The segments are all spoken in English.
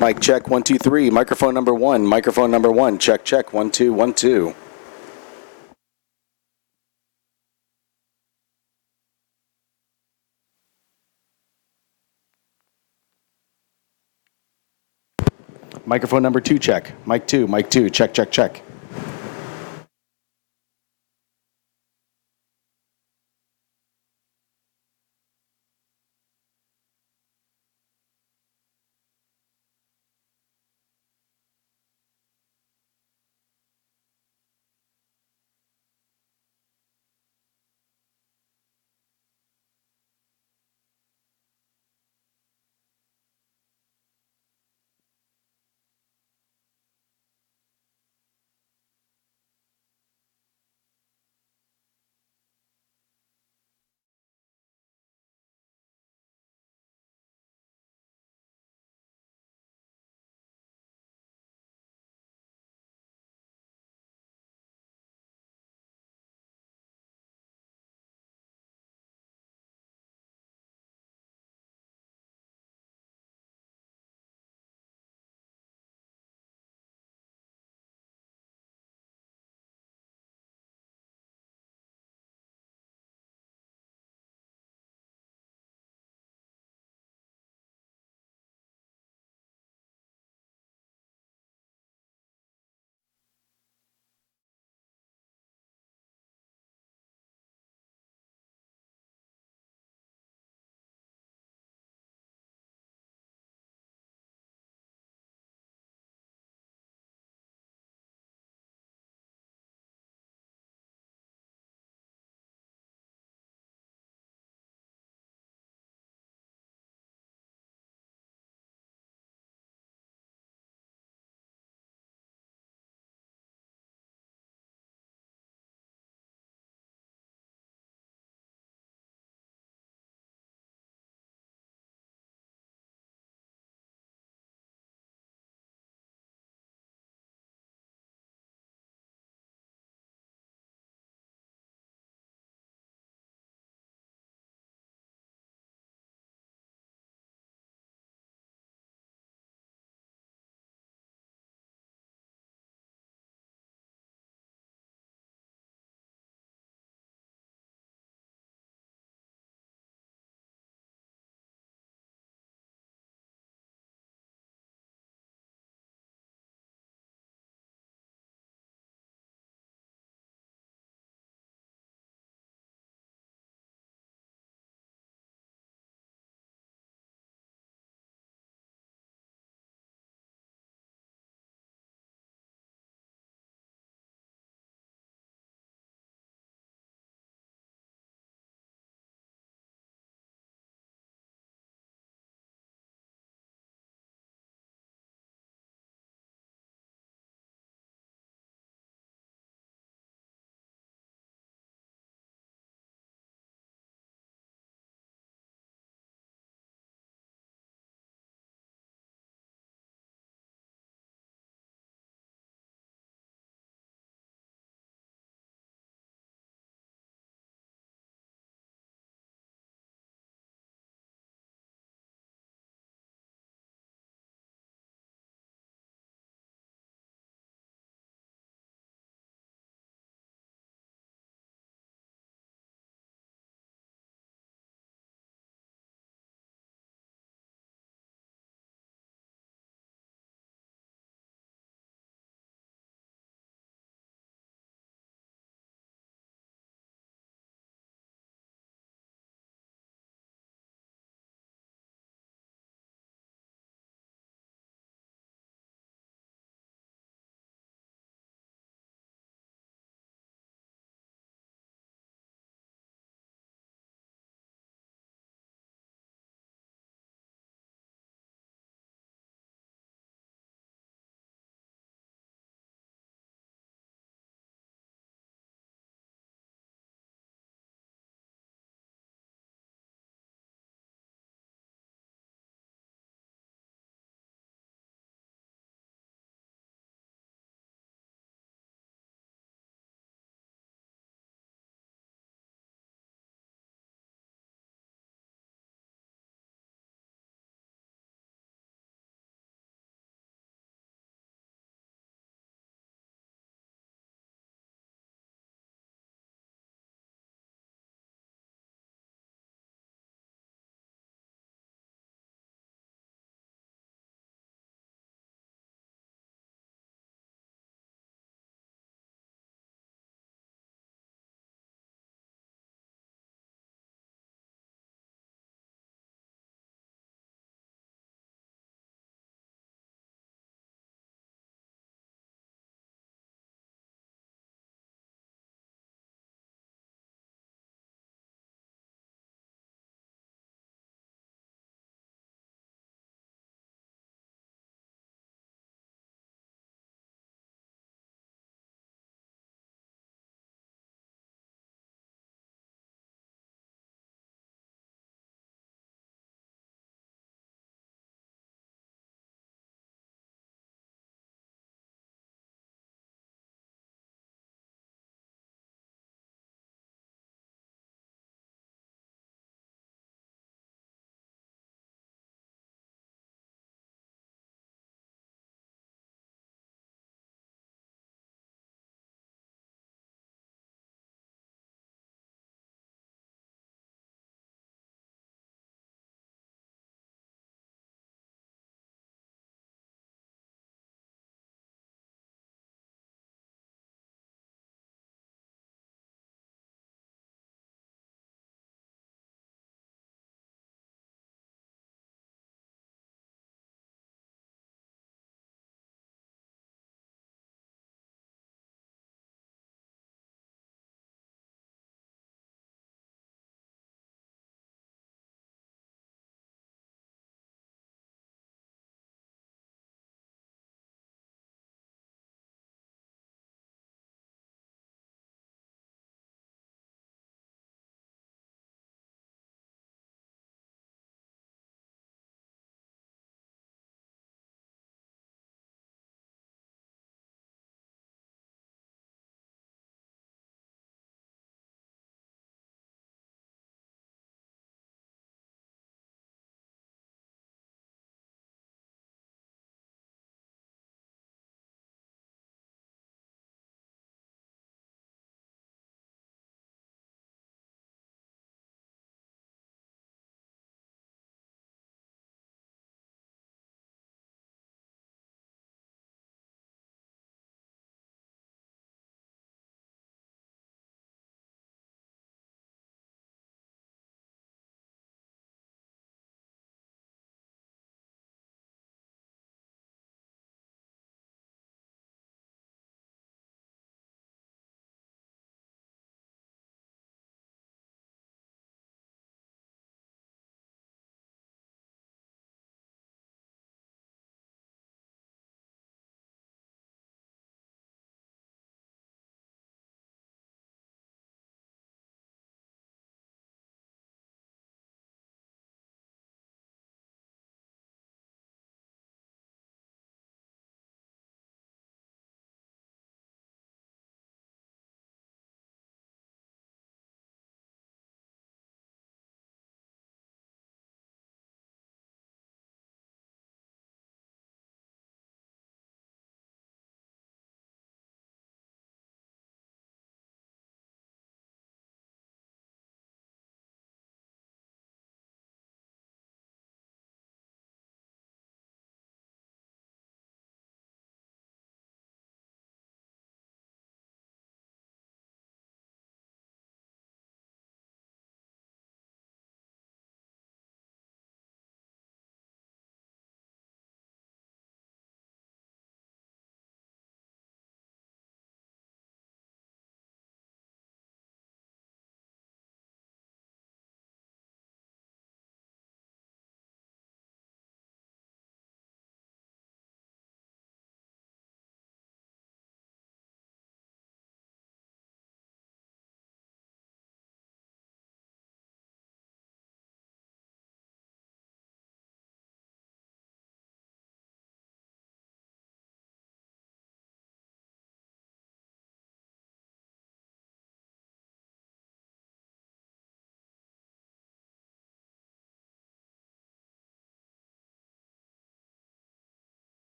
Mic check, 1, 2, 3. Microphone number 1. Microphone number 1. Check, check, 1, 2, 1, 2. Microphone number 2, check. Mic 2, check, check, check.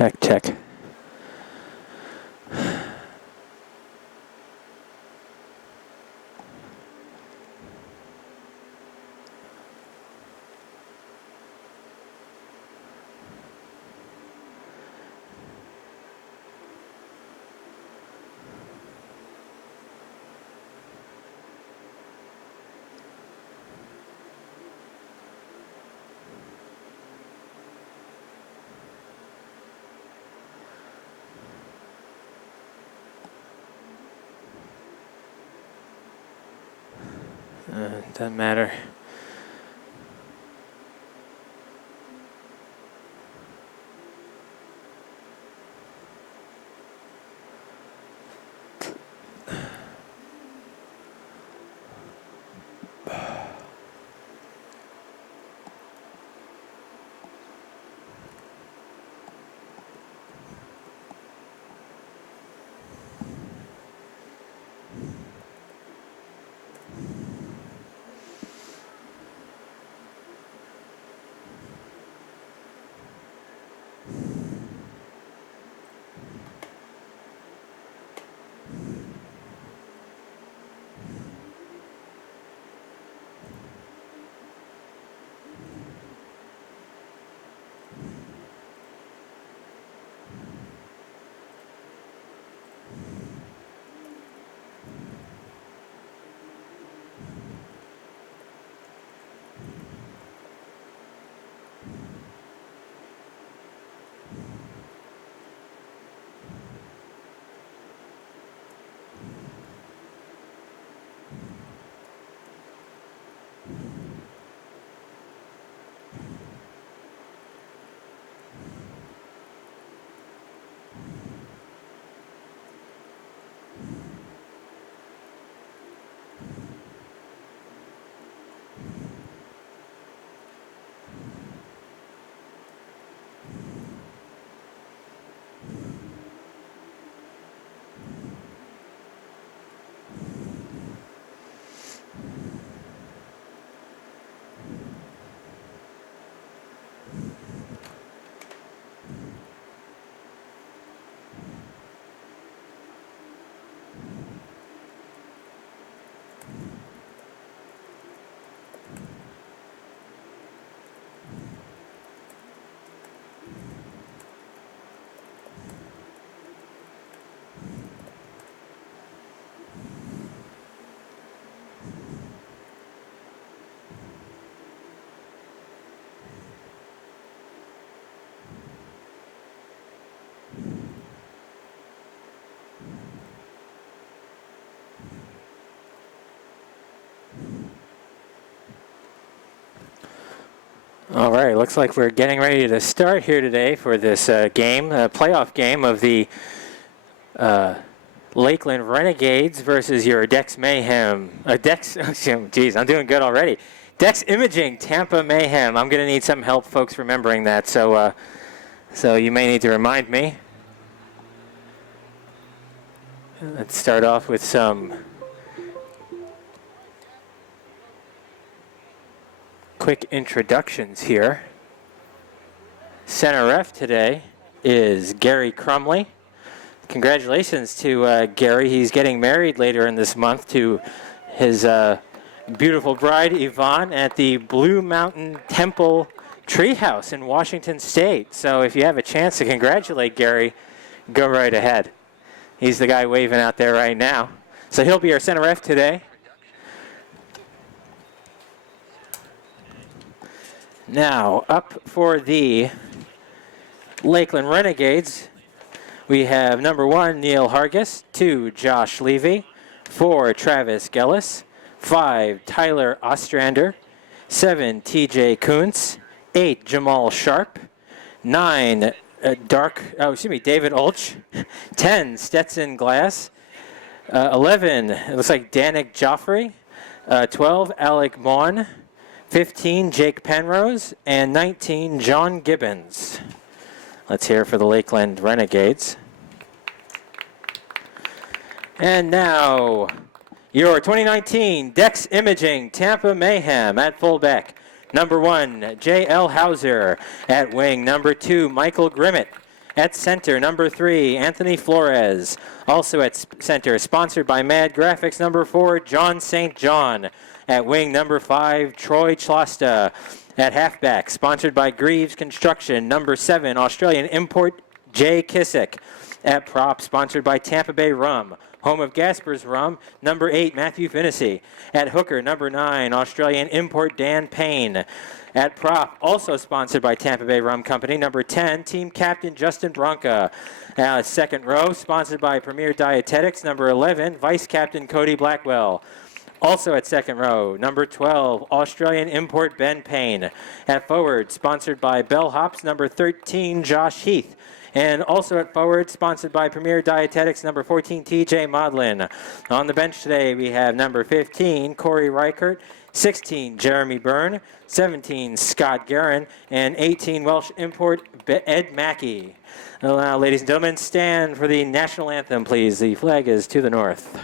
Check, check. Doesn't matter. All right, looks like we're getting ready to start here today for this game, playoff game of the Lakeland Renegades versus your Dex Mayhem. Geez, I'm doing good already. Dex Imaging, Tampa Mayhem. I'm going to need some help, folks, remembering that, so you may need to remind me. Let's start off with some quick introductions here. Center ref today is Gary Crumley. Congratulations to Gary. He's getting married later in this month to his beautiful bride, Yvonne, at the Blue Mountain Temple Treehouse in Washington State. So if you have a chance to congratulate Gary, go right ahead. He's the guy waving out there right now. So he'll be our center ref today. Now, up for the Lakeland Renegades, we have number 1, Neil Hargis, 2, Josh Levy, 4, Travis Gellis, 5, Tyler Ostrander, 7, TJ Kuntz, 8, Jamal Sharp, 9, David Ulch, 10, Stetson Glass, 11, it looks like Danik Joffrey, 12, Alec Maughan, 15, Jake Penrose, and 19, John Gibbons. Let's hear for the Lakeland Renegades. And now, your 2019 Dex Imaging Tampa Mayhem at fullback. Number 1, J.L. Hauser. At wing, number 2, Michael Grimmett. At center, number 3, Anthony Flores. Also at center, sponsored by Mad Graphics, number 4, John St. John. At wing, number 5, Troy Chlosta. At halfback, sponsored by Greaves Construction, number 7, Australian import, Jay Kissick. At prop, sponsored by Tampa Bay Rum, home of Gasper's Rum, number 8, Matthew Finnessy. At hooker, number 9, Australian import, Dan Payne. At prop, also sponsored by Tampa Bay Rum Company, number 10, team captain Justin Bronca. Second row, sponsored by Premier Dietetics, number 11, vice captain Cody Blackwell. Also at second row, number 12, Australian import Ben Payne. At forward, sponsored by Bell Hops, number 13, Josh Heath. And also at forward, sponsored by Premier Dietetics, number 14, TJ Modlin. On the bench today, we have number 15, Corey Reichert, 16, Jeremy Byrne, 17, Scott Guerin, and 18, Welsh import, Ed Mackey. Now, ladies and gentlemen, stand for the national anthem, please. The flag is to the north.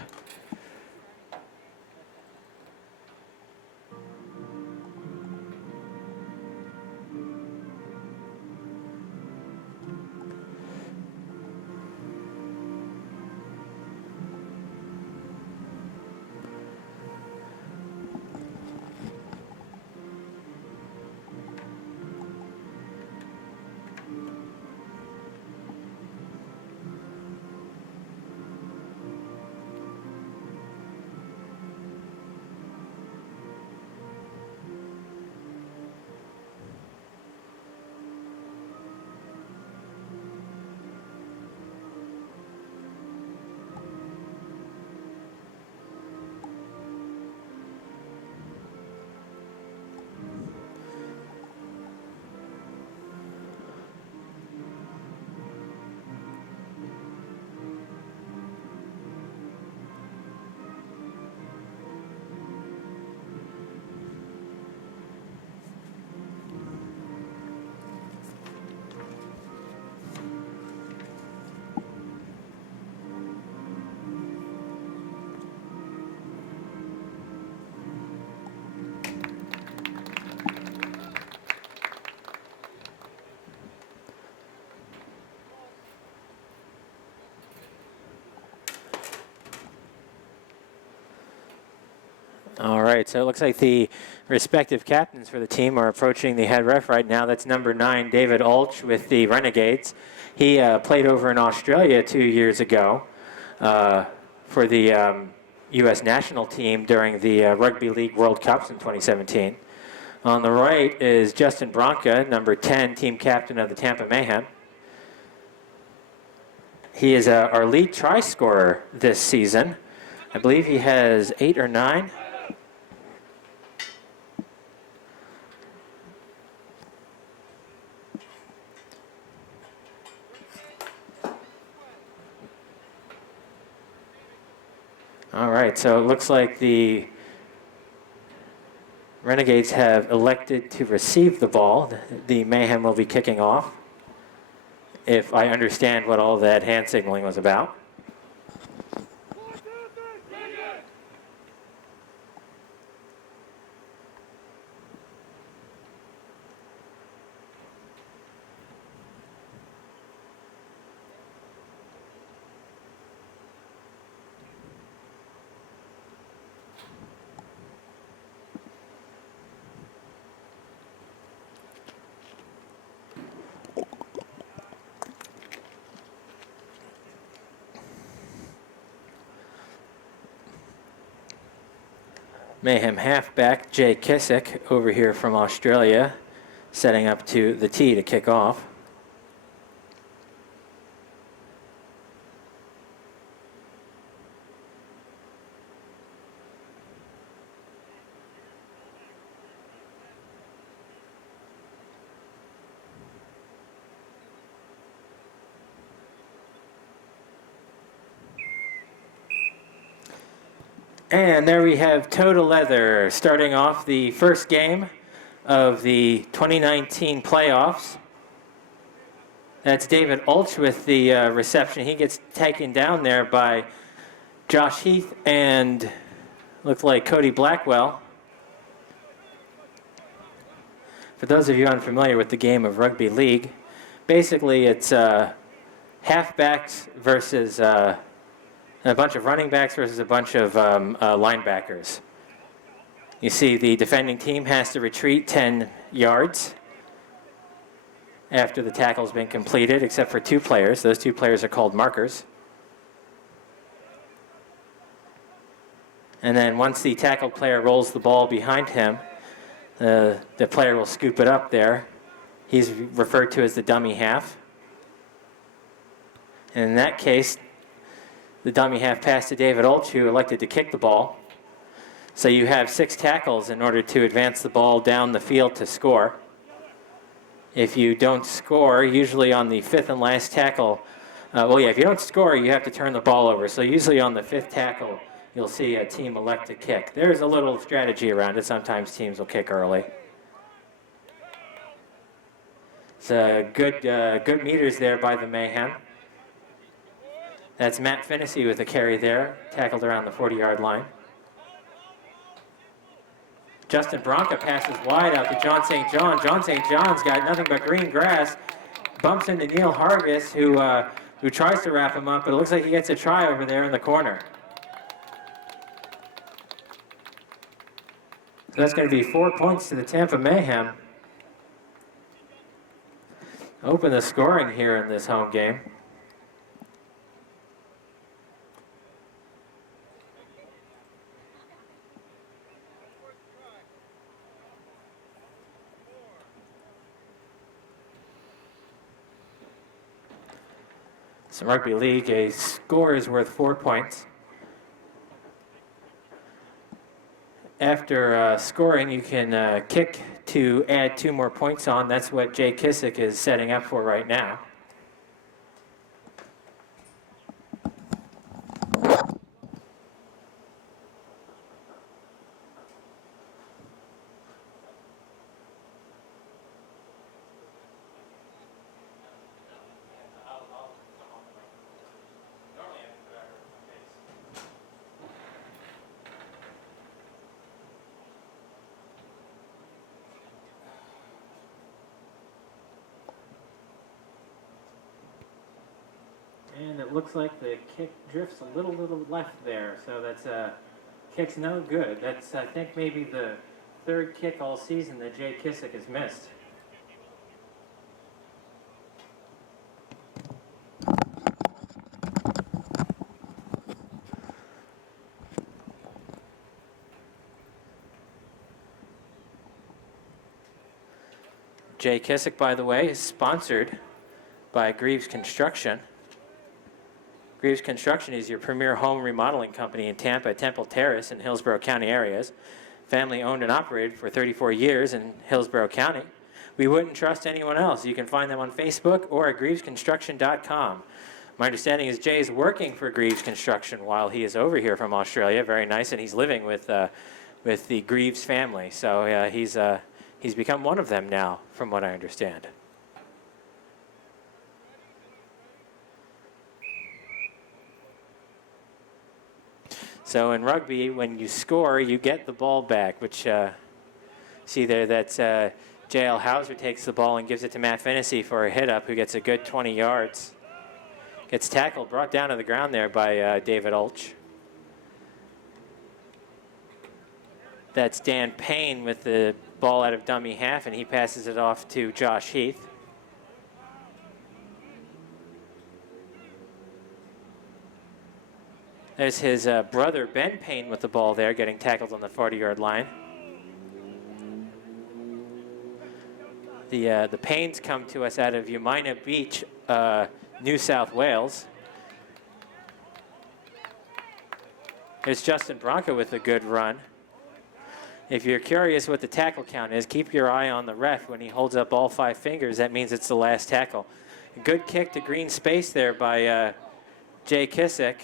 All right, so it looks like the respective captains for the team are approaching the head ref right now. That's number 9, David Ulch with the Renegades. He played over in Australia 2 years ago for the U.S. national team during the Rugby League World Cups in 2017. On the right is Justin Bronca, number 10, team captain of the Tampa Mayhem. He is our lead try scorer this season. I believe he has 8 or 9. All right, so it looks like the Renegades have elected to receive the ball. The Mayhem will be kicking off, if I understand what all that hand signaling was about. Mayhem halfback Jay Kissick over here from Australia, setting up to the tee to kick off. And there we have Total Leather starting off the first game of the 2019 playoffs. That's David Ulch with the reception. He gets taken down there by Josh Heath and looks like Cody Blackwell. For those of you unfamiliar with the game of rugby league, Basically, it's halfbacks versus a bunch of running backs versus a bunch of linebackers. You see the defending team has to retreat 10 yards after the tackle's been completed, except for 2 players. Those 2 players are called markers. And then once the tackled player rolls the ball behind him, the player will scoop it up there. He's referred to as the dummy half. And in that case, the dummy half passed to David Olch, who elected to kick the ball. So you have 6 tackles in order to advance the ball down the field to score. If you don't score, usually on the 5th and last tackle, if you don't score, you have to turn the ball over. So usually on the 5th tackle, you'll see a team elect to kick. There's a little strategy around it. Sometimes teams will kick early. It's good meters there by the Mayhem. That's Matt Finnessy with a carry there, tackled around the 40-yard line. Justin Bronca passes wide out to John St. John. John St. John's got nothing but green grass. Bumps into Neil Hargis, who tries to wrap him up, but it looks like he gets a try over there in the corner. So that's going to be 4 points to the Tampa Mayhem. Open the scoring here in this home game. So rugby league, a score is worth 4 points. After scoring, you can kick to add 2 more points on. That's what Jay Kissick is setting up for right now. And it looks like the kick drifts a little left there, so that's kick's no good. That's, I think, maybe the 3rd kick all season that Jay Kissick has missed. Jay Kissick, by the way, is sponsored by Greaves Construction. Greaves Construction is your premier home remodeling company in Tampa, Temple Terrace, and Hillsborough County areas. Family owned and operated for 34 years in Hillsborough County. We wouldn't trust anyone else. You can find them on Facebook or at greavesconstruction.com. My understanding is Jay is working for Greaves Construction while he is over here from Australia. Very nice, and he's living with the Greaves family. So he's become one of them now, from what I understand. So in rugby, when you score, you get the ball back, which, see there, that's J.L. Hauser takes the ball and gives it to Matt Finnessy for a hit-up, who gets a good 20 yards. Gets tackled, brought down to the ground there by David Olch. That's Dan Payne with the ball out of dummy half, and he passes it off to Josh Heath. There's his brother, Ben Payne, with the ball there, getting tackled on the 40-yard line. The Paynes come to us out of Umina Beach, New South Wales. There's Justin Bronca with a good run. If you're curious what the tackle count is, keep your eye on the ref. When he holds up all 5 fingers, that means it's the last tackle. A good kick to green space there by Jay Kissick.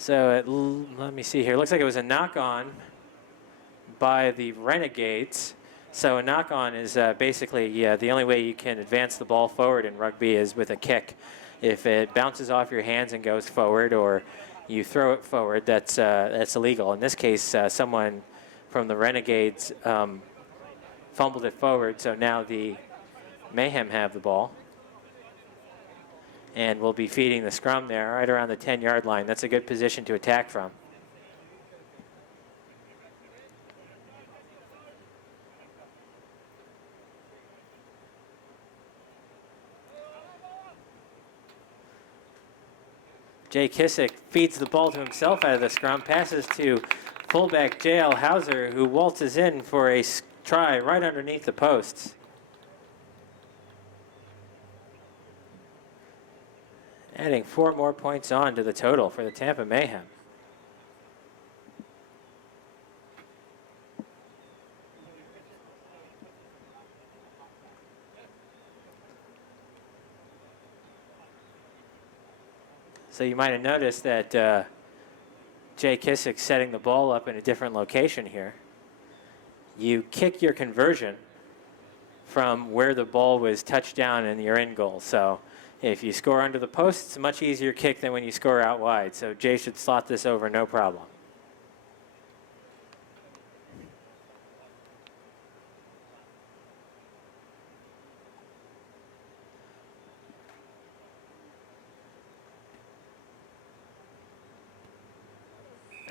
So let me see here. Looks like it was a knock-on by the Renegades. So a knock-on is basically the only way you can advance the ball forward in rugby is with a kick. If it bounces off your hands and goes forward, or you throw it forward, that's illegal. In this case, someone from the Renegades fumbled it forward, so now the Mayhem have the ball. And we'll be feeding the scrum there right around the 10-yard line. That's a good position to attack from. Jay Kissick feeds the ball to himself out of the scrum, passes to fullback J.L. Hauser, who waltzes in for a try right underneath the posts. Adding 4 more points on to the total for the Tampa Mayhem. So you might have noticed that Jay Kissick setting the ball up in a different location here. You kick your conversion from where the ball was touched down and you're in goal. So if you score under the post, it's a much easier kick than when you score out wide. So Jay should slot this over no problem.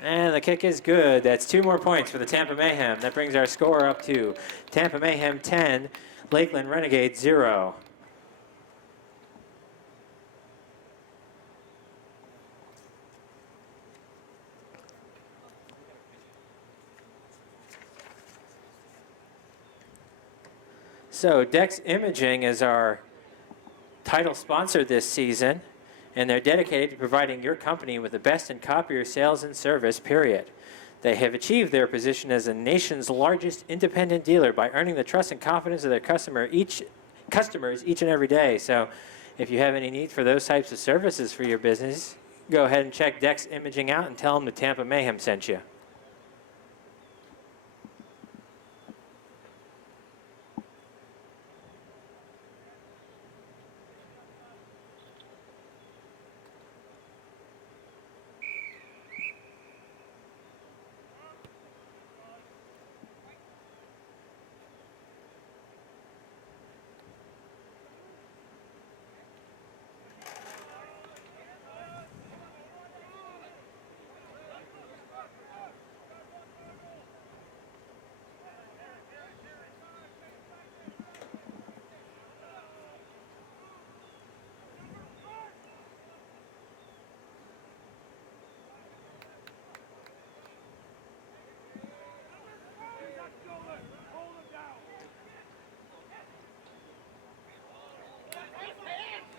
And the kick is good. That's 2 more points for the Tampa Mayhem. That brings our score up to Tampa Mayhem 10, Lakeland Renegades 0. So Dex Imaging is our title sponsor this season, and they're dedicated to providing your company with the best in copier sales and service, period. They have achieved their position as the nation's largest independent dealer by earning the trust and confidence of their customers each and every day. So if you have any need for those types of services for your business, go ahead and check Dex Imaging out and tell them the Tampa Mayhem sent you.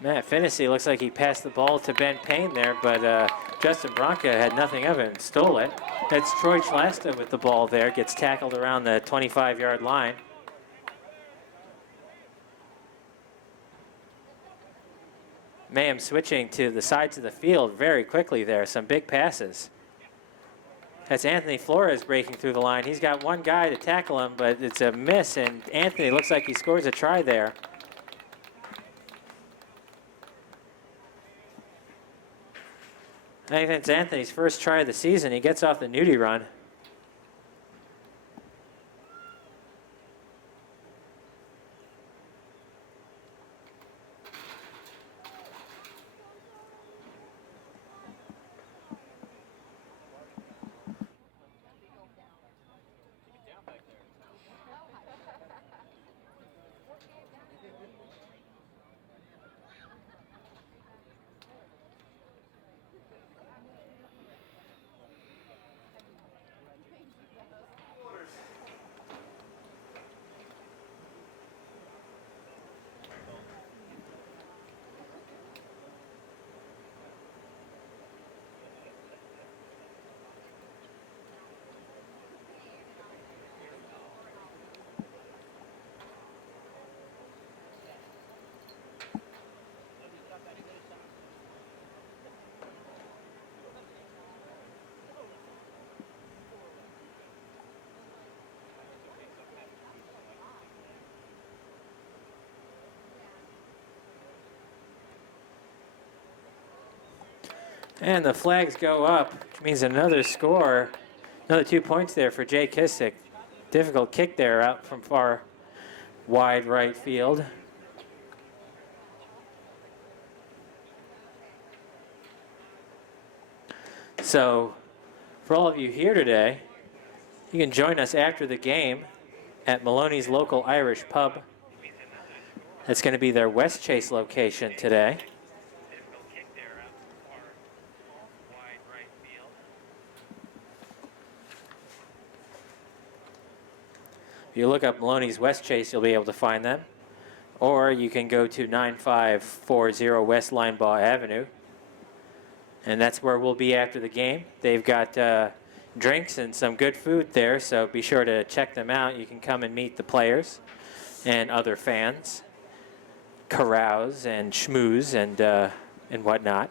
Matt Finnessy looks like he passed the ball to Ben Payne there, but Justin Bronca had nothing of it and stole it. That's Troy Chlasta with the ball there, gets tackled around the 25-yard line. Mayhem switching to the sides of the field very quickly there, some big passes. That's Anthony Flores breaking through the line. He's got one guy to tackle him, but it's a miss, and Anthony looks like he scores a try there. I think that's Anthony's first try of the season. He gets off the nudie run. And the flags go up, which means another score. Another 2 points there for Jay Kissick. Difficult kick there out from far wide right field. So, for all of you here today, you can join us after the game at Maloney's local Irish pub. That's going to be their West Chase location today. If you look up Maloney's West Chase, you'll be able to find them. Or you can go to 9540 West Linebaugh Avenue. And that's where we'll be after the game. They've got drinks and some good food there, so be sure to check them out. You can come and meet the players and other fans, carouse and schmooze and whatnot.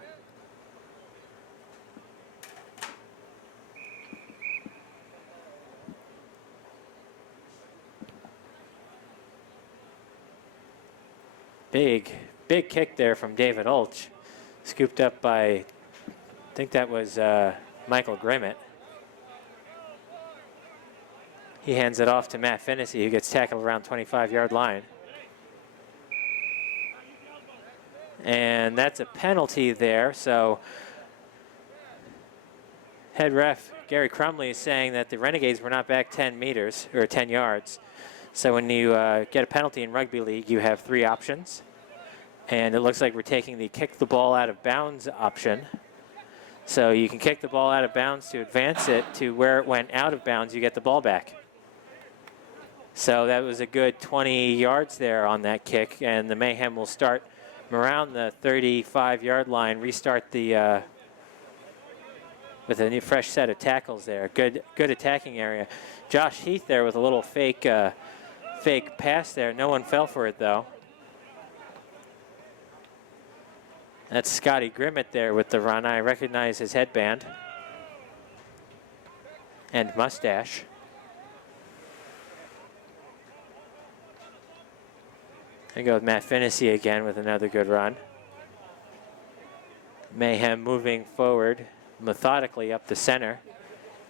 Big kick there from David Ulch, scooped up by, I think that was Michael Grimmett. He hands it off to Matt Finnessy, who gets tackled around 25-yard line. And that's a penalty there, so head ref Gary Crumley is saying that the Renegades were not back 10 meters, or 10 yards. So when you get a penalty in rugby league, you have 3 options. And it looks like we're taking the kick the ball out of bounds option. So you can kick the ball out of bounds to advance it to where it went out of bounds. You get the ball back. So that was a good 20 yards there on that kick. And the Mayhem will start around the 35-yard line, restart the with a new fresh set of tackles there. Good attacking area. Josh Heath there with a little fake pass there. No one fell for it, though. That's Scotty Grimmett there with the run. I recognize his headband and mustache. I go with Matt Finnessy again with another good run. Mayhem moving forward methodically up the center.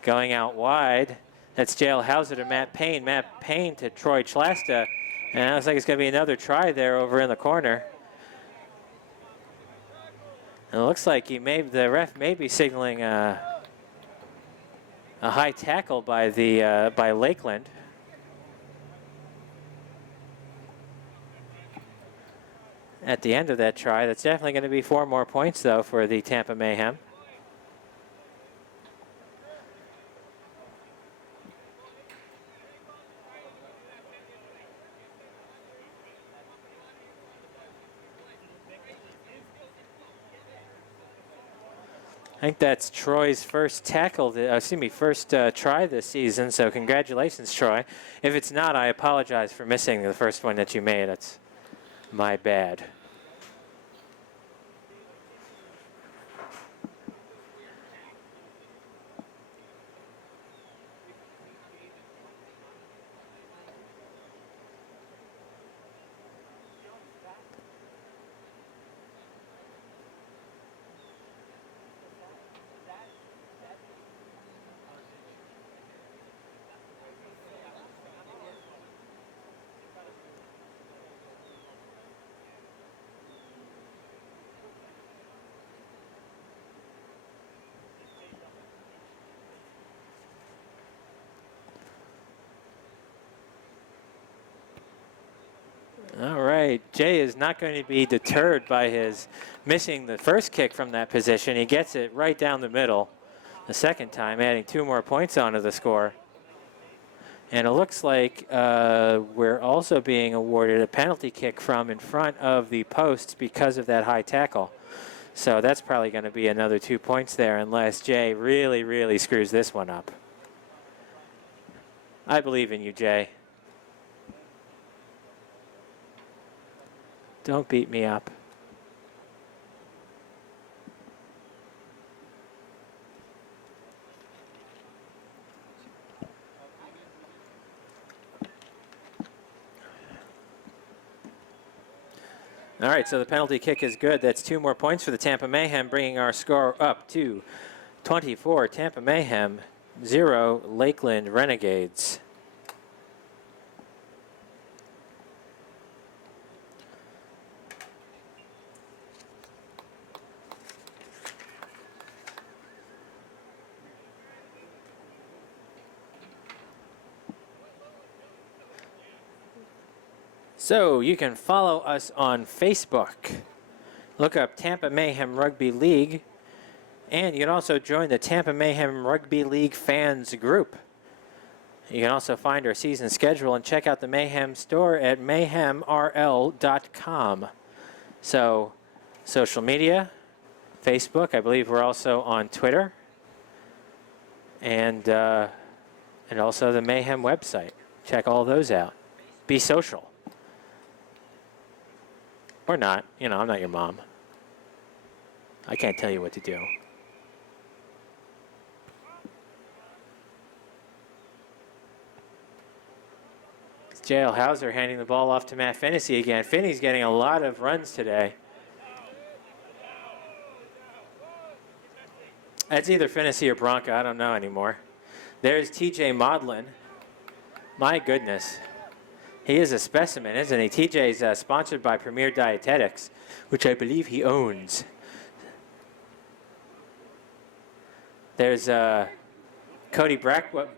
Going out wide. That's Jale Hauser to Matt Payne. Matt Payne to Troy Chlasta. And it looks like it's going to be another try there over in the corner. And it looks like the ref may be signaling a high tackle by Lakeland. At the end of that try. That's definitely going to be 4 more points, though, for the Tampa Mayhem. I think that's Troy's first tackle, first try this season, so congratulations, Troy. If it's not, I apologize for missing the first one that you made. That's my bad. All right, Jay is not going to be deterred by his missing the first kick from that position. He gets it right down the middle the second time, adding 2 more points onto the score. And it looks like we're also being awarded a penalty kick from in front of the posts because of that high tackle. So that's probably going to be another 2 points there unless Jay really, really screws this one up. I believe in you, Jay. Don't beat me up. All right, so the penalty kick is good. That's 2 more points for the Tampa Mayhem, bringing our score up to 24 Tampa Mayhem, 0 Lakeland Renegades. So you can follow us on Facebook. Look up Tampa Mayhem Rugby League. And you can also join the Tampa Mayhem Rugby League fans group. You can also find our season schedule and check out the Mayhem store at mayhemrl.com. So, social media, Facebook. I believe we're also on Twitter. And also the Mayhem website. Check all those out. Be social. Or not. You know, I'm not your mom. I can't tell you what to do. It's J.L. Hauser handing the ball off to Matt Finney again. Finney's getting a lot of runs today. That's either Finney or Bronca. I don't know anymore. There's T.J. Maudlin. My goodness. He is a specimen, isn't he? TJ's sponsored by Premier Dietetics, which I believe he owns. There's Cody Blackwell,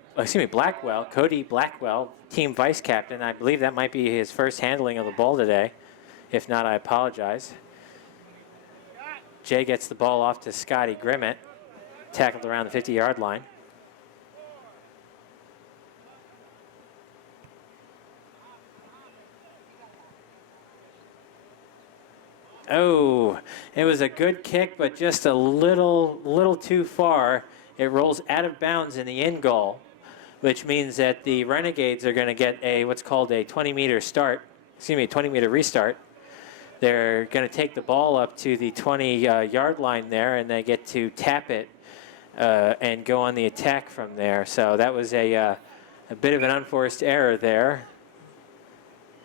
Cody Blackwell, team vice captain. I believe that might be his first handling of the ball today. If not, I apologize. Jay gets the ball off to Scotty Grimmett, tackled around the 50-yard line. Oh, it was a good kick, but just a little too far. It rolls out of bounds in the end goal, which means that the Renegades are going to get what's called a 20-meter restart. They're going to take the ball up to the 20-yard line there, and they get to tap it and go on the attack from there. So that was a bit of an unforced error there,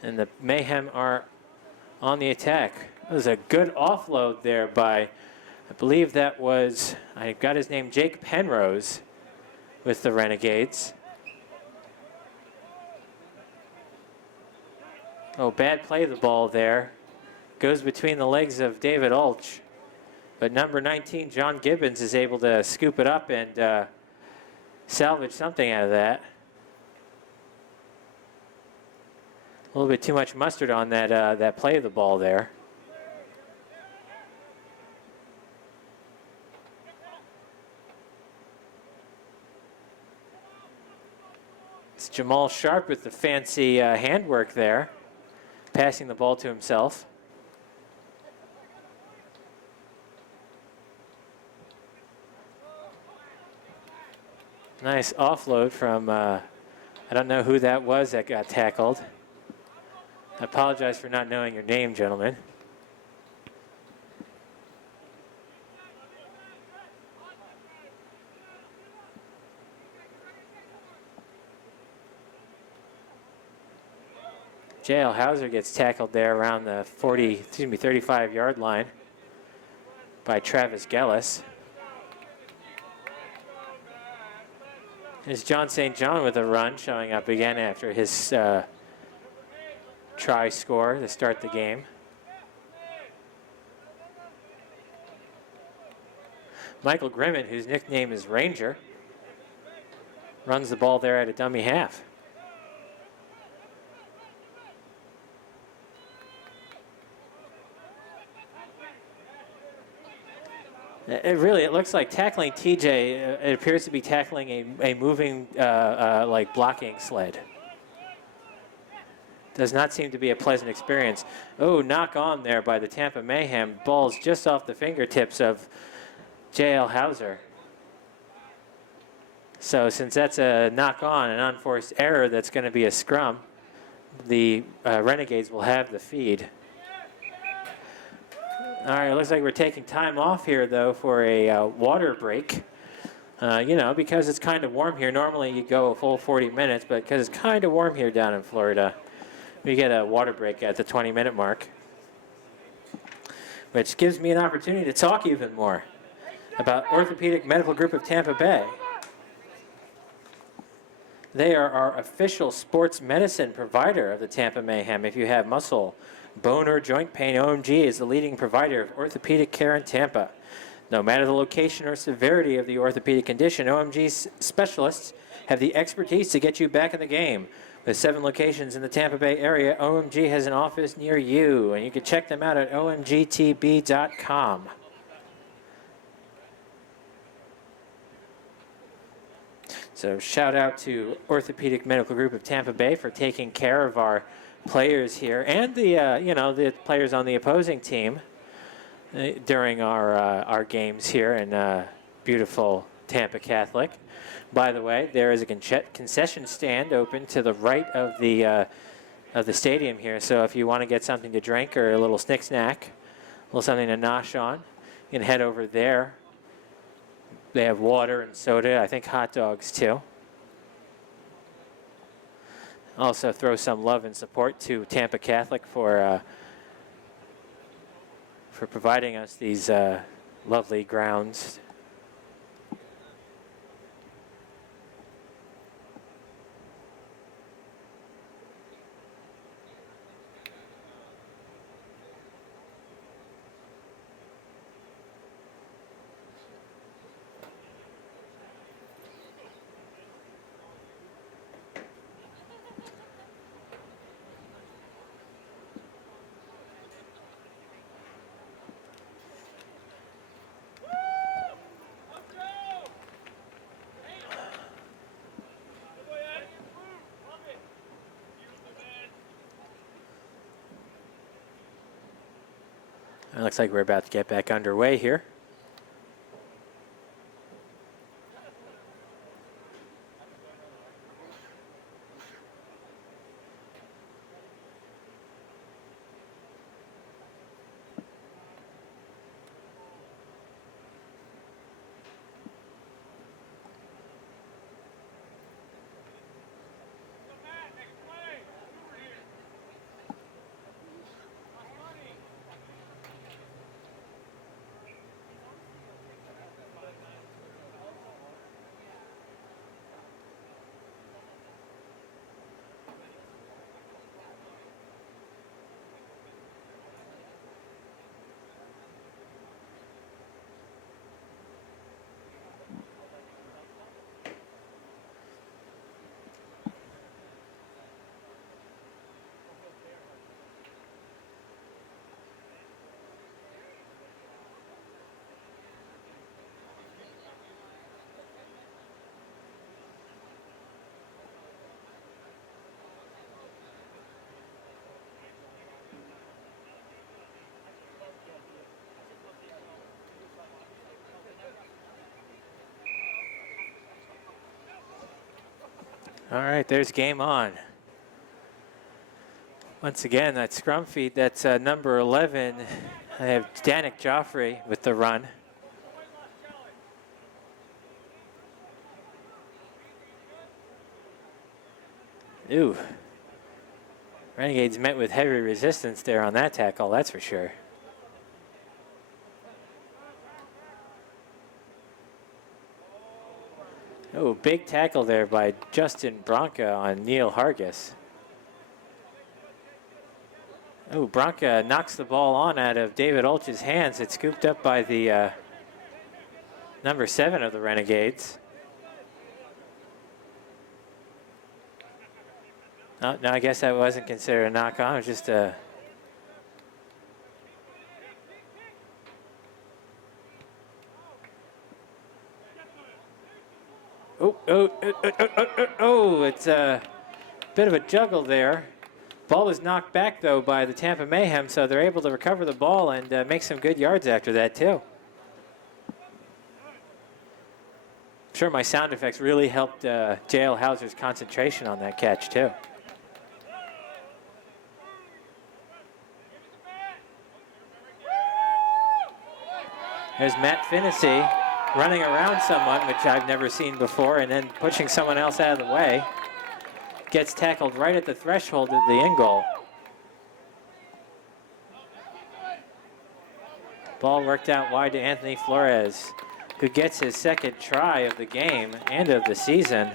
and the Mayhem are on the attack. It was a good offload there by, I believe that was, I got his name, Jake Penrose with the Renegades. Oh, bad play of the ball there. Goes between the legs of David Ulch. But number 19, John Gibbons, is able to scoop it up and salvage something out of that. A little bit too much mustard on that play of the ball there. It's Jamal Sharp with the fancy handwork there, passing the ball to himself. Nice offload from, I don't know who that was that got tackled. I apologize for not knowing your name, gentlemen. J.L. Hauser gets tackled there around the 35-yard line by Travis Gellis. There's John St. John with a run, showing up again after his try score to start the game. Michael Grimmett, whose nickname is Ranger, runs the ball there at a dummy half. It looks like tackling TJ, it appears to be tackling a moving, like blocking sled. Does not seem to be a pleasant experience. Oh, knock on there by the Tampa Mayhem. Ball's just off the fingertips of J.L. Hauser. So since that's a knock on, an unforced error, that's going to be a scrum. The Renegades will have the feed. All right, it looks like we're taking time off here, though, for a water break. You know, because it's kind of warm here. Normally you go a full 40 minutes, but because it's kind of warm here down in Florida, we get a water break at the 20-minute mark. which gives me an opportunity to talk even more about Orthopedic Medical Group of Tampa Bay. They are our official sports medicine provider of the Tampa Mayhem. If you have muscle, bone, or joint pain, OMG is the leading provider of orthopedic care in Tampa. No matter the location or severity of the orthopedic condition, OMG's specialists have the expertise to get you back in the game. With 7 locations in the Tampa Bay area, OMG has an office near you, and you can check them out at omgtb.com. So shout out to Orthopedic Medical Group of Tampa Bay for taking care of our players here and the the players on the opposing team during our games here in beautiful Tampa Catholic. By the way, there is a concession stand open to the right of the stadium here. So if you want to get something to drink or a little snack, a little something to nosh on, you can head over there. They have water and soda, I think hot dogs too. Also throw some love and support to Tampa Catholic for providing us these lovely grounds. It looks like we're about to get back underway here. All right, there's game on. Once again, that scrum feed, that's number 11. I have Danik Joffrey with the run. Ooh. Renegades met with heavy resistance there on that tackle, that's for sure. Oh, big tackle there by Justin Bronca on Neil Hargis. Oh, Bronca knocks the ball on out of David Olch's hands. It's scooped up by the number 7 of the Renegades. Oh, no, I guess that wasn't considered a knock on. It was just a... Oh, it's a bit of a juggle there. Ball is knocked back, though, by the Tampa Mayhem, so they're able to recover the ball and make some good yards after that, too. I'm sure my sound effects really helped J.L. Hauser's concentration on that catch, too. There's Matt Finnessy running around someone, which I've never seen before, and then pushing someone else out of the way. Gets tackled right at the threshold of the end goal. Ball worked out wide to Anthony Flores, who gets his second try of the game and of the season.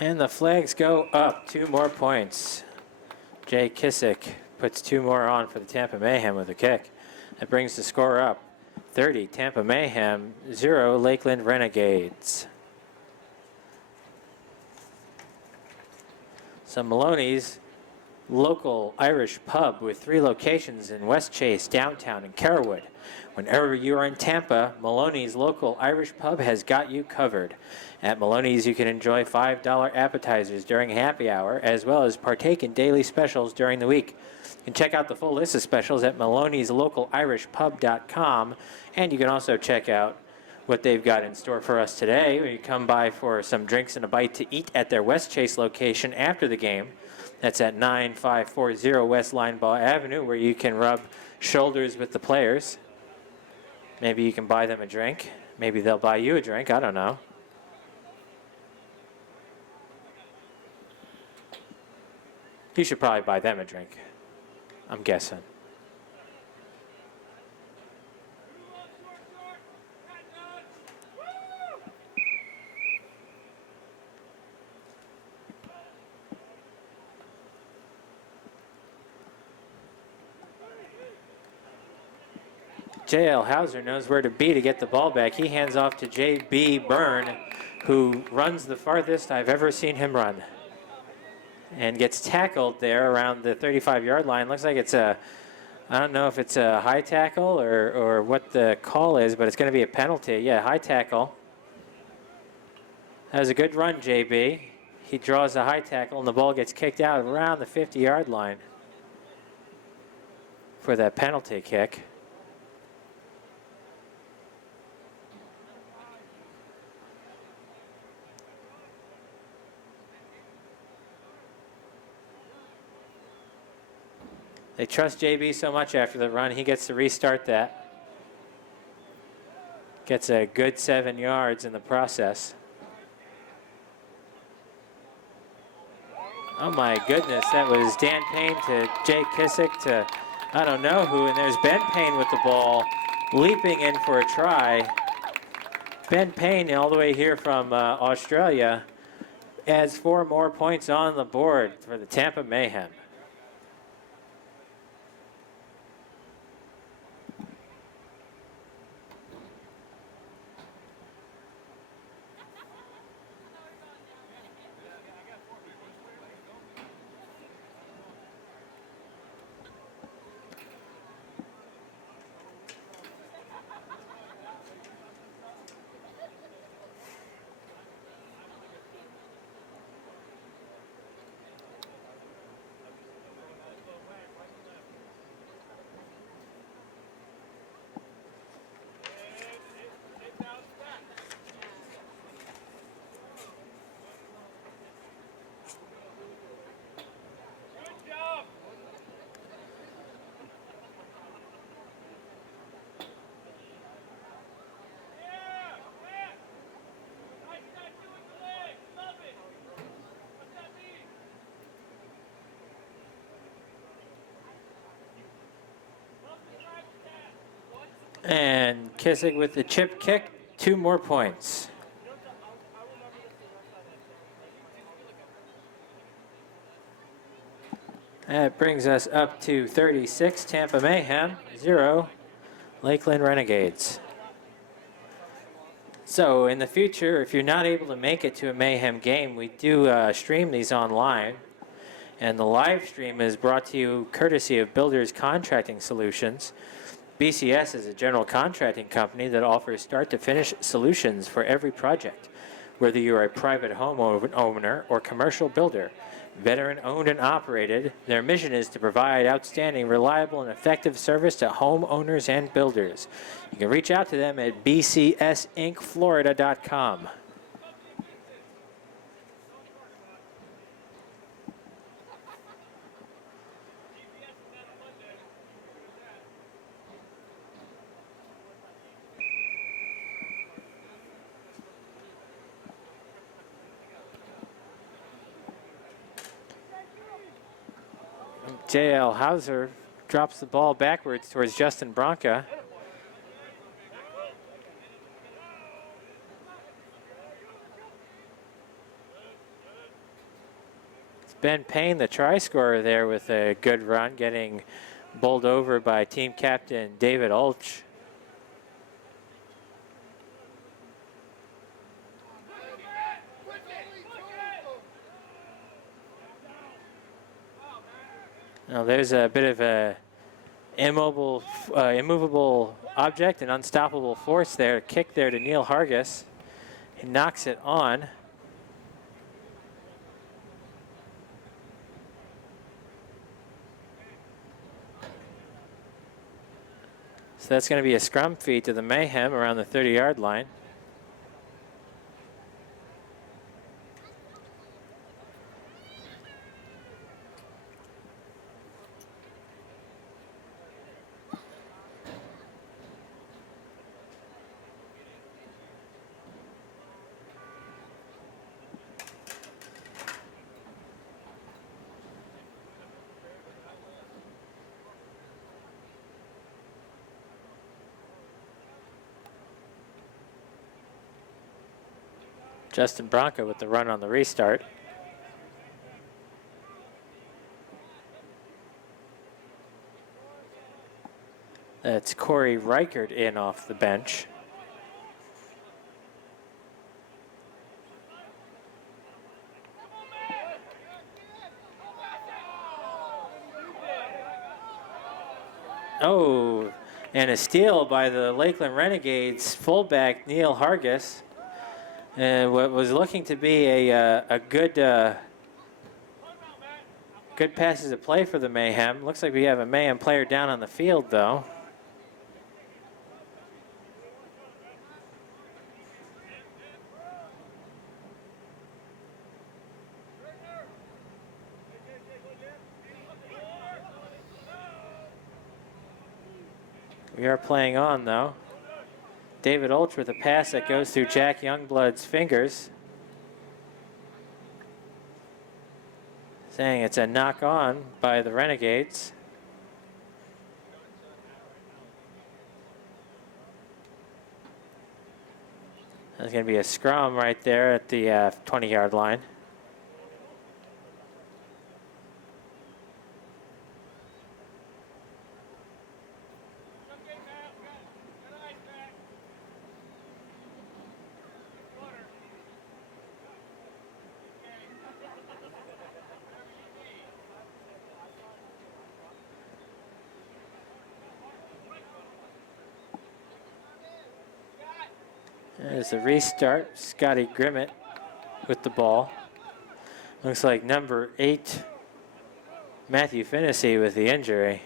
And the flags go up, 2 more points. Jay Kissick puts 2 more on for the Tampa Mayhem with a kick. That brings the score up. 30 Tampa Mayhem, 0 Lakeland Renegades. So Maloney's local Irish pub with 3 locations in West Chase, downtown, and Carrollwood. Whenever you are in Tampa, Maloney's local Irish pub has got you covered. At Maloney's, you can enjoy $5 appetizers during happy hour, as well as partake in daily specials during the week. You can check out the full list of specials at Maloney'sLocalIrishPub.com, and you can also check out what they've got in store for us today. When you come by for some drinks and a bite to eat at their West Chase location after the game. That's at 9540 West Linebaugh Avenue, where you can rub shoulders with the players. Maybe you can buy them a drink. Maybe they'll buy you a drink. I don't know. You should probably buy them a drink, I'm guessing. J.L. Hauser knows where to be to get the ball back. He hands off to J.B. Byrne, who runs the farthest I've ever seen him run. And gets tackled there around the 35-yard line. Looks like it's I don't know if it's a high tackle or what the call is, but it's going to be a penalty. Yeah, high tackle. That was a good run, JB. He draws a high tackle, and the ball gets kicked out around the 50-yard line for that penalty kick. They trust JB so much after the run, he gets to restart that. Gets a good 7 yards in the process. Oh my goodness, that was Dan Payne to Jay Kissick to I don't know who, and there's Ben Payne with the ball, leaping in for a try. Ben Payne, all the way here from Australia, adds 4 more points on the board for the Tampa Mayhem. And Kissick with the chip kick, 2 more points. That brings us up to 36, Tampa Mayhem, 0, Lakeland Renegades. So in the future, if you're not able to make it to a Mayhem game, we do stream these online. And the live stream is brought to you courtesy of Builders Contracting Solutions. BCS is a general contracting company that offers start-to-finish solutions for every project. Whether you're a private home owner or commercial builder, veteran-owned and operated, their mission is to provide outstanding, reliable, and effective service to homeowners and builders. You can reach out to them at bcsincflorida.com. J.L. Hauser drops the ball backwards towards Justin Bronca. It's Ben Payne, the try scorer there with a good run, getting bowled over by team captain David Ulch. Now there's a bit of a immovable object, an unstoppable force there. Kick there to Neil Hargis. He knocks it on. So that's going to be a scrum feed to the Mayhem around the 30-yard line. Justin Bronca with the run on the restart. That's Corey Reichert in off the bench. Oh, and a steal by the Lakeland Renegades fullback Neil Hargis. And what was looking to be a good passes of play for the Mayhem. Looks like we have a Mayhem player down on the field, though. We are playing on, though. David Ulch with a pass that goes through Jack Youngblood's fingers. Saying it's a knock on by the Renegades. There's going to be a scrum right there at the 20-yard line. There's the restart. Scotty Grimmett with the ball. Looks like number 8, Matthew Finnessy with the injury.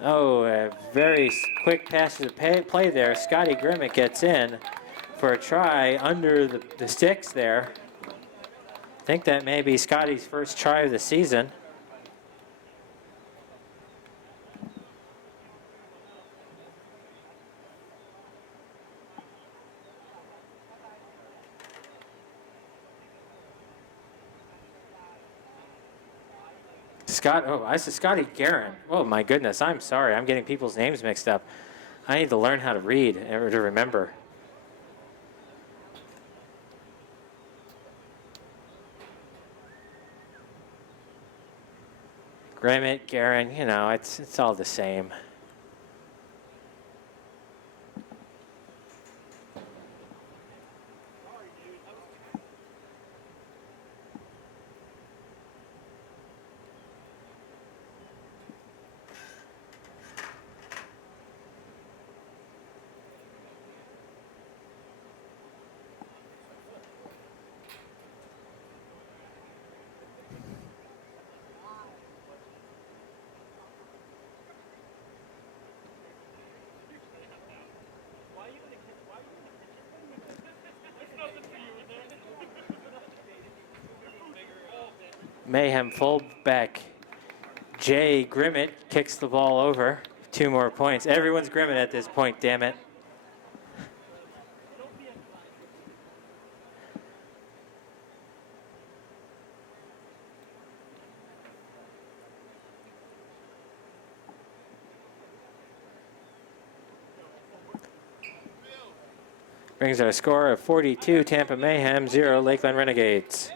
Oh, a very quick pass to play there. Scotty Grimmett gets in for a try under the sticks there. I think that may be Scotty's first try of the season. I said Scotty Guerin. Oh my goodness, I'm sorry. I'm getting people's names mixed up. I need to learn how to read or to remember. Grimmett, Guerin, you know, it's all the same. Mayhem fullback Jay Grimmett kicks the ball over. 2 more points. Everyone's Grimmett at this point, damn it. Brings our score of 42, Tampa Mayhem, 0, Lakeland Renegades.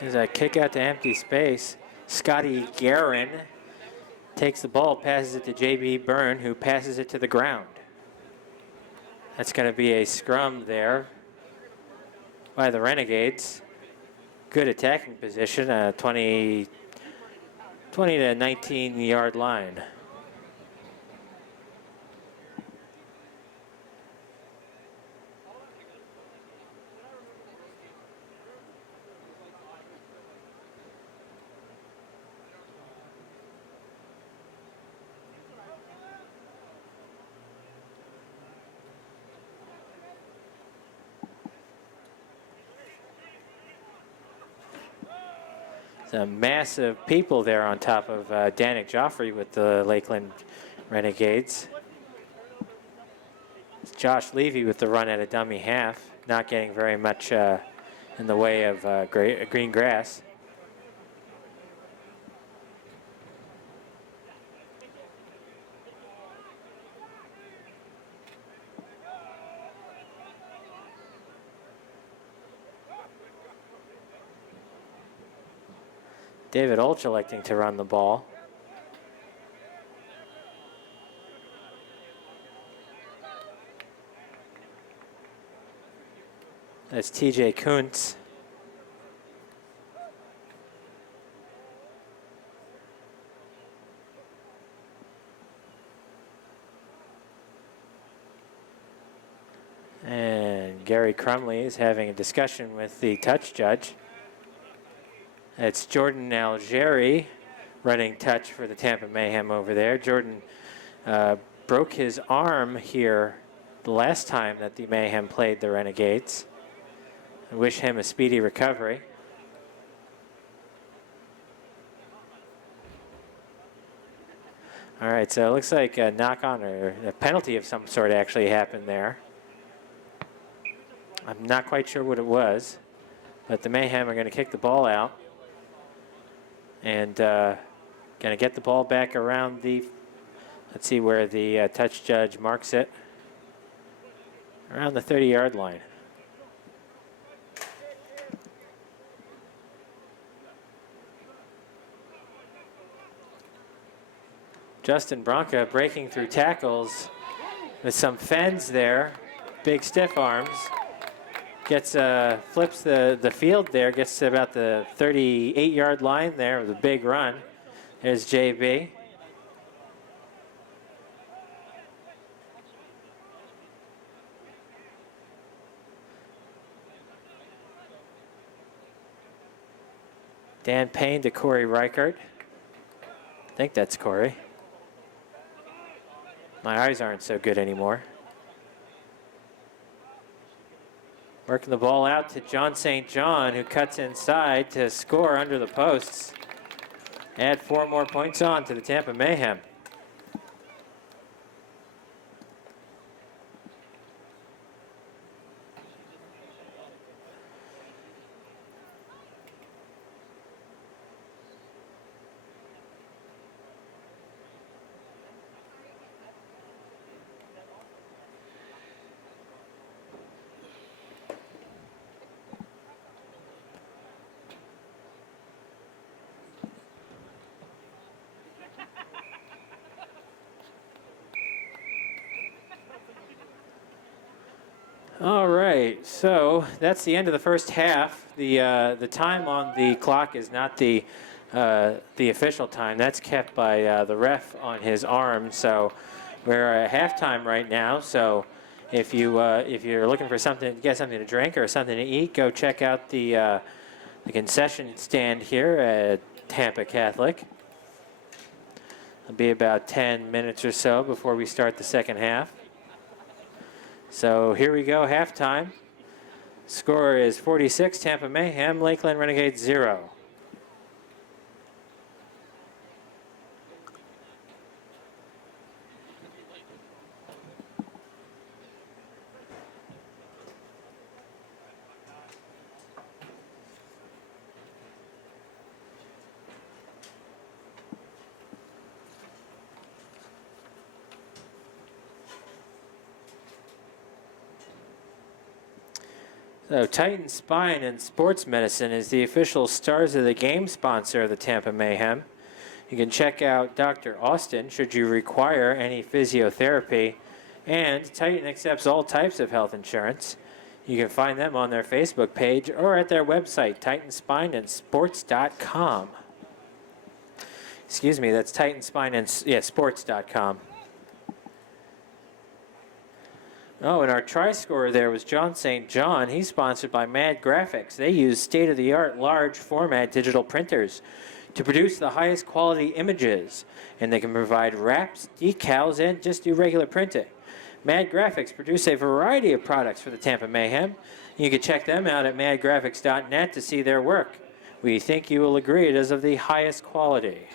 There's a kick out to empty space. Scotty Guerin takes the ball, passes it to J.B. Byrne, who passes it to the ground. That's going to be a scrum there by the Renegades. Good attacking position, 20 to 19 yard line. A mass of people there on top of Danik Joffrey with the Lakeland Renegades. It's Josh Levy with the run at a dummy half, not getting very much in the way of green grass. David Olch electing to run the ball. That's TJ Kuntz. And Gary Crumley is having a discussion with the touch judge. It's Jordan Algeri running touch for the Tampa Mayhem over there. Jordan broke his arm here the last time that the Mayhem played the Renegades. I wish him a speedy recovery. All right, so it looks like a knock-on or a penalty of some sort actually happened there. I'm not quite sure what it was, but the Mayhem are going to kick the ball out. And going to get the ball back around the, let's see where the touch judge marks it, around the 30-yard line. Justin Bronca breaking through tackles with some fends there. Big stiff arms. Gets flips the field there, gets to about the 38-yard line there with a big run. There's JB. Dan Payne to Corey Reichert. I think that's Corey. My eyes aren't so good anymore. Working the ball out to John St. John, who cuts inside to score under the posts. Add 4 more points on to the Tampa Mayhem. All right, so that's the end of the first half. The time on the clock is not the official time. That's kept by the ref on his arm. So we're at halftime right now. So if you're looking for something, get something to drink or something to eat, go check out the concession stand here at Tampa Catholic. It'll be about 10 minutes or so before we start the second half. So here we go, halftime. Score is 46, Tampa Mayhem, Lakeland Renegades 0. So Titan Spine and Sports Medicine is the official Stars of the Game sponsor of the Tampa Mayhem. You can check out Dr. Austin should you require any physiotherapy, and Titan accepts all types of health insurance. You can find them on their Facebook page or at their website, titanspineandsports.com. Excuse me, that's titanspineandsports.com. Oh, and our try-scorer there was John St. John. He's sponsored by Mad Graphics. They use state-of-the-art large format digital printers to produce the highest quality images. And they can provide wraps, decals, and just do regular printing. Mad Graphics produce a variety of products for the Tampa Mayhem. You can check them out at madgraphics.net to see their work. We think you will agree it is of the highest quality.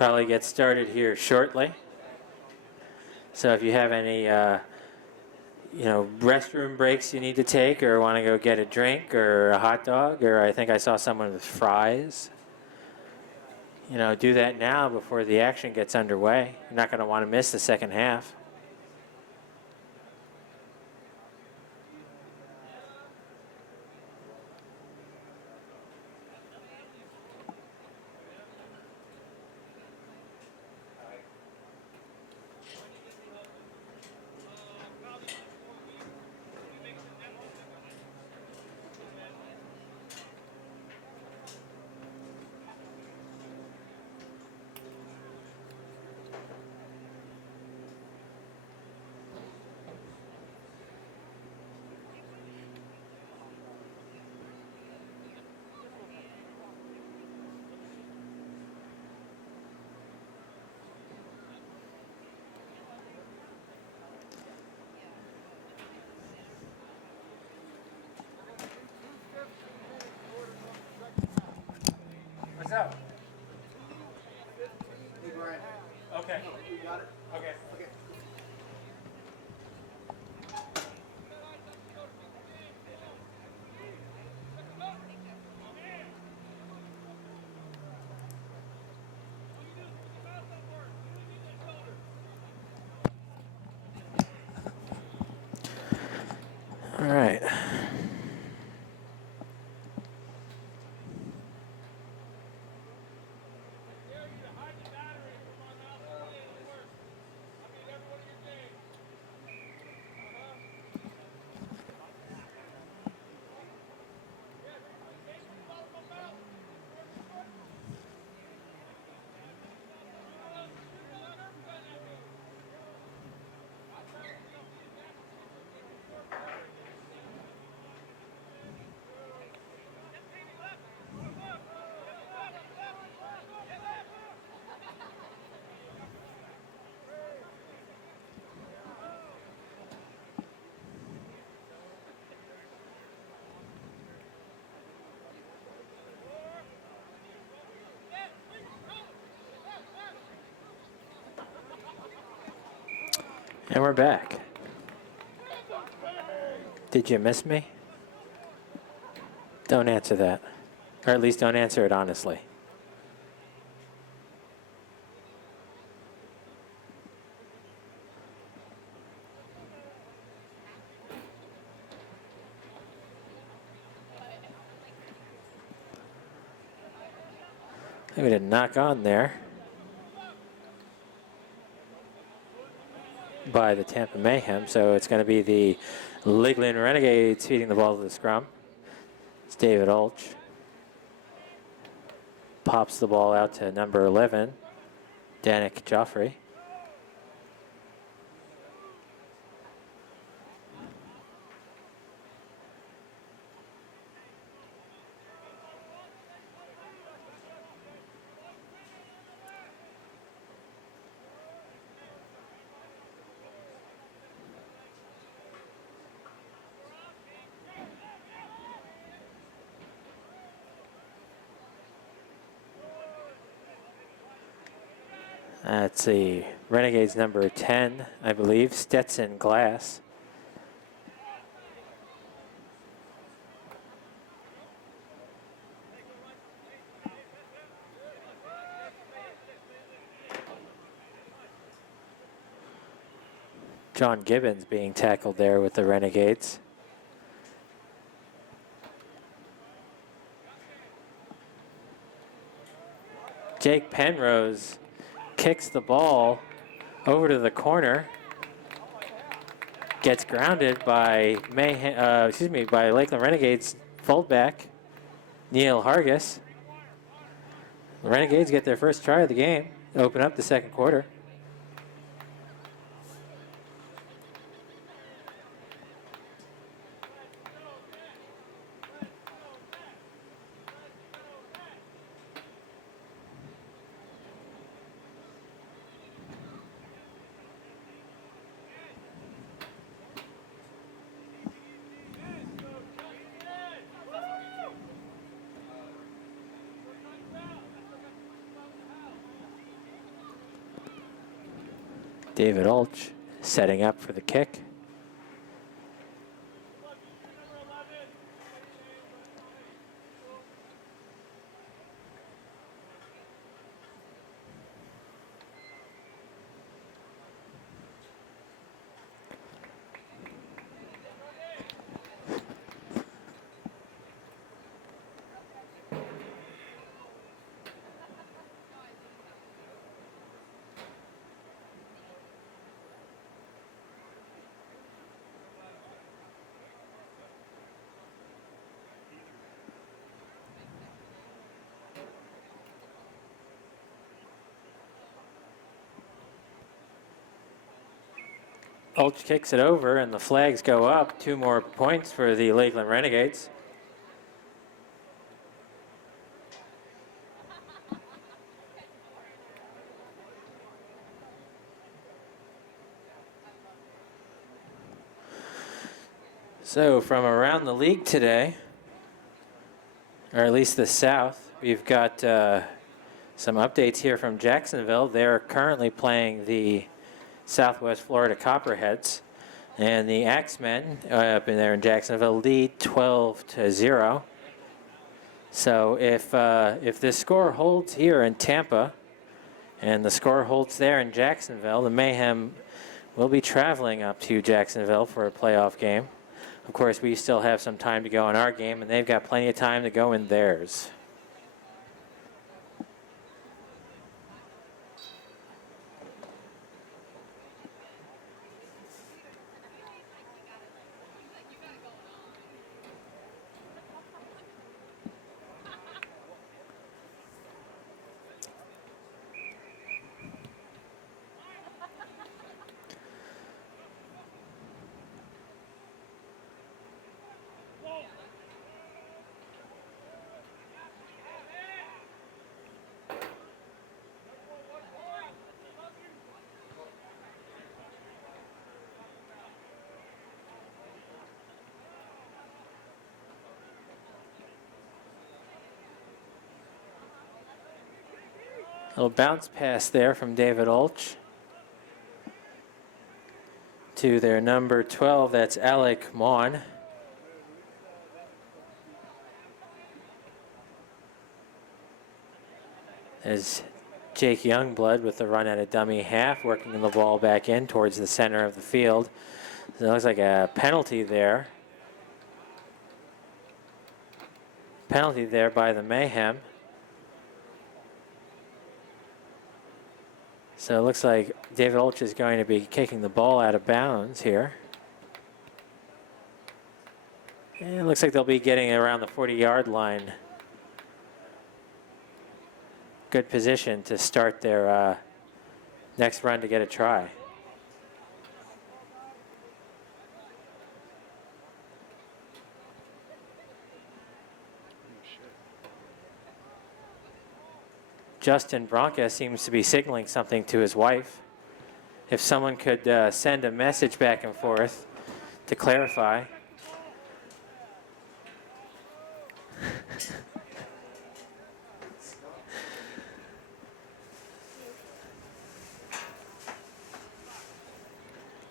probably get started here shortly. So if you have any, restroom breaks you need to take, or want to go get a drink or a hot dog, or I think I saw someone with fries, do that now before the action gets underway. You're not going to want to miss the second half. What's up? Hey, Brian. Okay. You got it? Okay. Okay. All right. And we're back. Did you miss me? Don't answer that. Or at least don't answer it honestly. I think we did knock on there by the Tampa Mayhem, so it's going to be the Lakeland Renegades feeding the ball to the scrum. It's David Ulch. Pops the ball out to number 11, Danik Joffrey. That's the Renegades number 10, I believe, Stetson Glass. John Gibbons being tackled there with the Renegades. Jake Penrose kicks the ball over to the corner. Gets grounded by by Lakeland Renegades fullback Neil Hargis. The Renegades get their first try of the game, open up the second quarter. David Ulch setting up for the kick. Ulch kicks it over, and the flags go up. 2 more points for the Lakeland Renegades. So from around the league today, or at least the South, we've got some updates here from Jacksonville. They're currently playing the Southwest Florida Copperheads, and the Axemen up in there in Jacksonville lead 12-0. So if this score holds here in Tampa, and the score holds there in Jacksonville, the Mayhem will be traveling up to Jacksonville for a playoff game. Of course, we still have some time to go in our game, and they've got plenty of time to go in theirs. Little bounce pass there from David Ulch to their number 12, that's Alec Maughan. As Jake Youngblood with the run at a dummy half, working the ball back in towards the center of the field. So it looks like a penalty there. Penalty there by the Mayhem. So it looks like David Ulch is going to be kicking the ball out of bounds here. And it looks like they'll be getting around the 40-yard line. Good position to start their next run to get a try. Justin Bronca seems to be signaling something to his wife. If someone could send a message back and forth to clarify.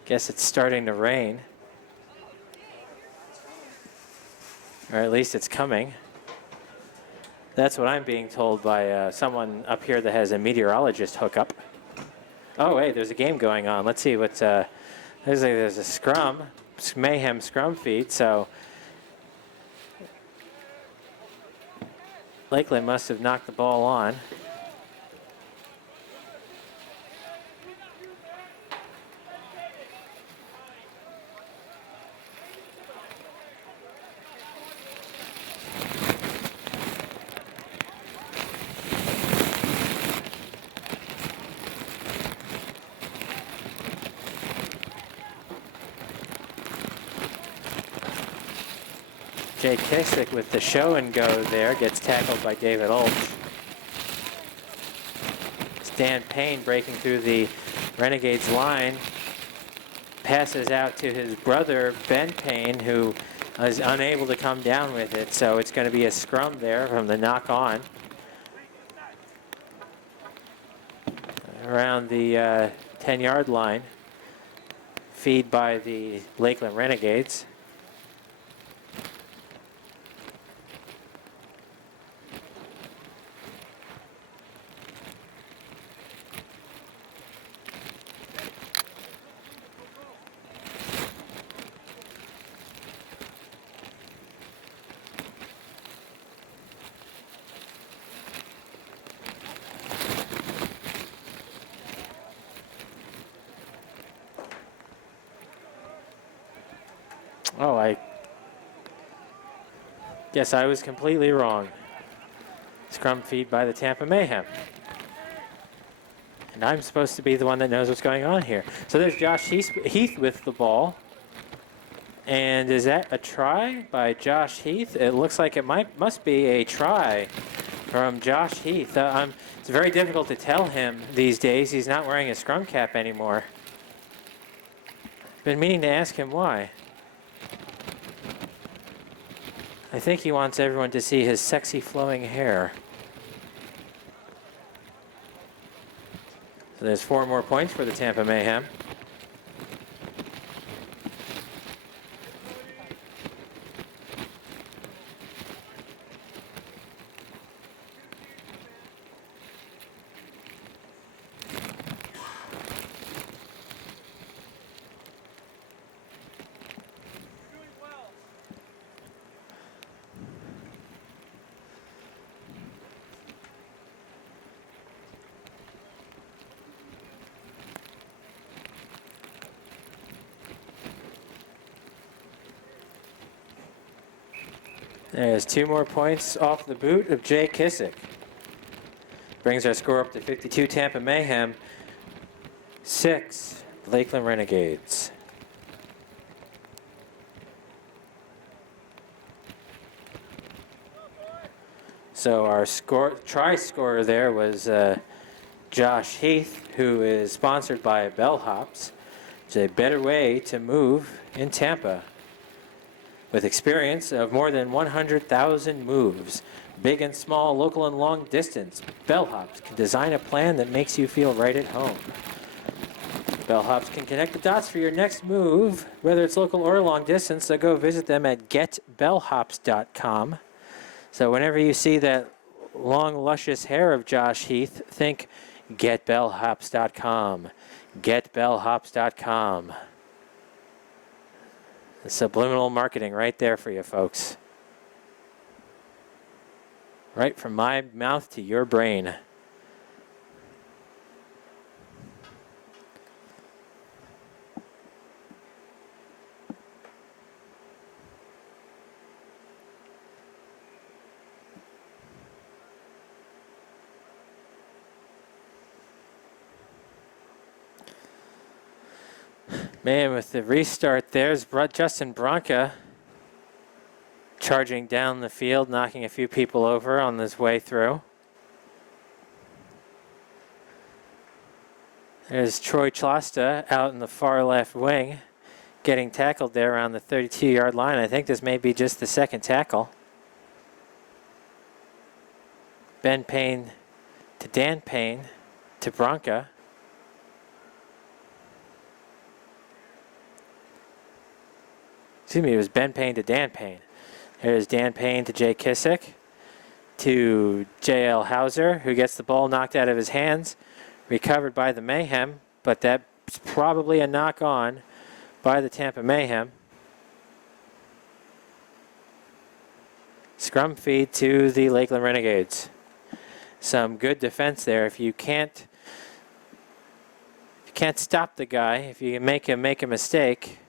Guess it's starting to rain. Or at least it's coming. That's what I'm being told by someone up here that has a meteorologist hookup. Oh, hey, there's a game going on. Let's see what's... there's a scrum. Mayhem scrum feed, so... Lakeland must have knocked the ball on. Jay Kissick with the show and go there, gets tackled by David Ulch. Stan Payne breaking through the Renegades line, passes out to his brother Ben Payne, who is unable to come down with it, so it's going to be a scrum there from the knock on. around the 10-yard line. Feed by the Lakeland Renegades. Oh, I guess I was completely wrong. Scrum feed by the Tampa Mayhem. And I'm supposed to be the one that knows what's going on here. So there's Josh Heath with the ball. And is that a try by Josh Heath? It looks like it must be a try from Josh Heath. It's very difficult to tell him these days. He's not wearing a scrum cap anymore. Been meaning to ask him why. I think he wants everyone to see his sexy flowing hair. So there's 4 more points for the Tampa Mayhem. There's 2 more points off the boot of Jay Kissick. Brings our score up to 52 Tampa Mayhem, 6 Lakeland Renegades. So our try scorer there was Josh Heath, who is sponsored by Bellhops. It's a better way to move in Tampa. With experience of more than 100,000 moves, big and small, local and long distance, Bellhops can design a plan that makes you feel right at home. Bellhops can connect the dots for your next move, whether it's local or long distance, so go visit them at getbellhops.com. So whenever you see that long, luscious hair of Josh Heath, think getbellhops.com. Getbellhops.com. Subliminal marketing right there for you folks. Right from my mouth to your brain. Man, with the restart, there's Justin Bronca charging down the field, knocking a few people over on his way through. There's Troy Chlosta out in the far left wing, getting tackled there around the 32-yard line. I think this may be just the second tackle. Ben Payne to Dan Payne to Bronca. Excuse me, it was Ben Payne to Dan Payne. There's Dan Payne to Jay Kissick, to J.L. Hauser, who gets the ball knocked out of his hands, recovered by the Mayhem, but that's probably a knock on by the Tampa Mayhem. Scrum feed to the Lakeland Renegades. Some good defense there. If you can't stop the guy, if you make him make a mistake.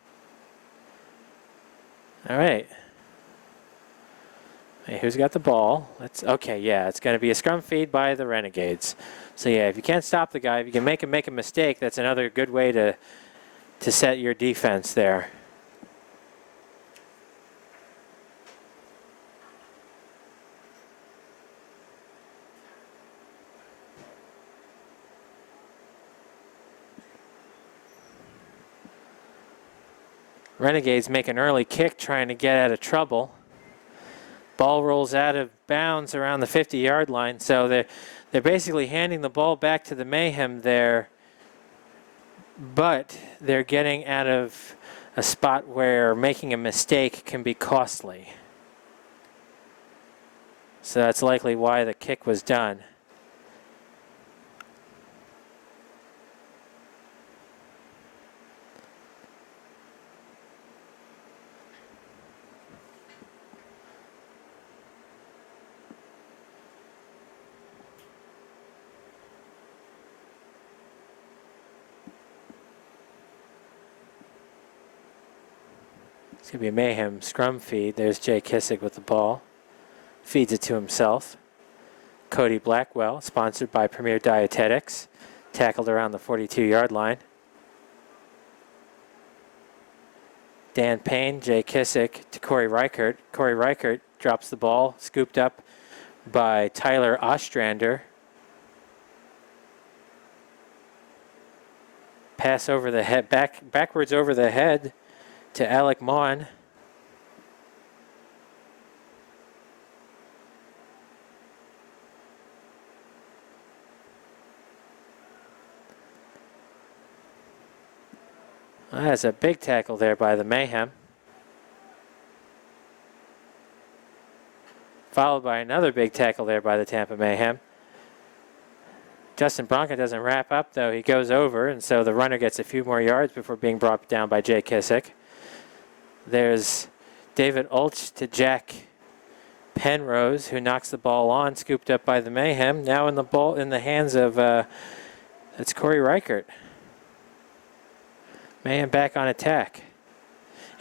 All right. Hey, who's got the ball? Okay, yeah, it's going to be a scrum feed by the Renegades. So yeah, if you can't stop the guy, if you can make him make a mistake, that's another good way to set your defense there. Renegades make an early kick trying to get out of trouble. Ball rolls out of bounds around the 50-yard line. So they're basically handing the ball back to the Mayhem there, but they're getting out of a spot where making a mistake can be costly. So that's likely why the kick was done. It's going to be a Mayhem scrum feed. There's Jay Kissick with the ball. Feeds it to himself. Cody Blackwell, sponsored by Premier Dietetics, tackled around the 42-yard line. Dan Payne, Jay Kissick to Corey Reichert. Corey Reichert drops the ball, scooped up by Tyler Ostrander. Pass over the head, backwards over the head to Alec Maughan. That's a big tackle there by the Mayhem. Followed by another big tackle there by the Tampa Mayhem. Justin Bronca doesn't wrap up, though. He goes over, and so the runner gets a few more yards before being brought down by Jay Kissick. There's David Ulch to Jack Penrose, who knocks the ball on, scooped up by the Mayhem. Now in the hands of it's Corey Reichert. Mayhem back on attack.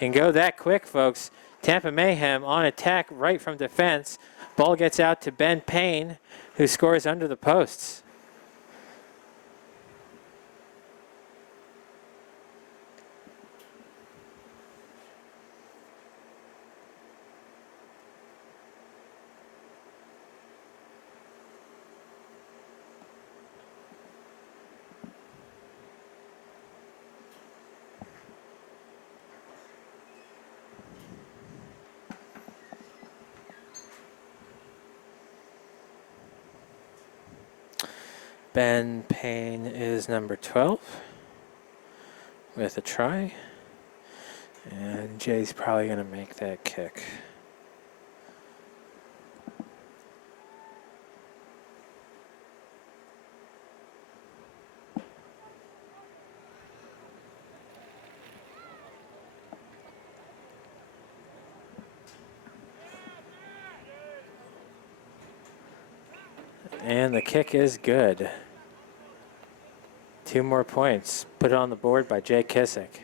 And go that quick, folks. Tampa Mayhem on attack right from defense. Ball gets out to Ben Payne, who scores under the posts. Ben Payne is number 12 with a try. And Jay's probably going to make that kick. And the kick is good. 2 more points put on the board by Jay Kissick.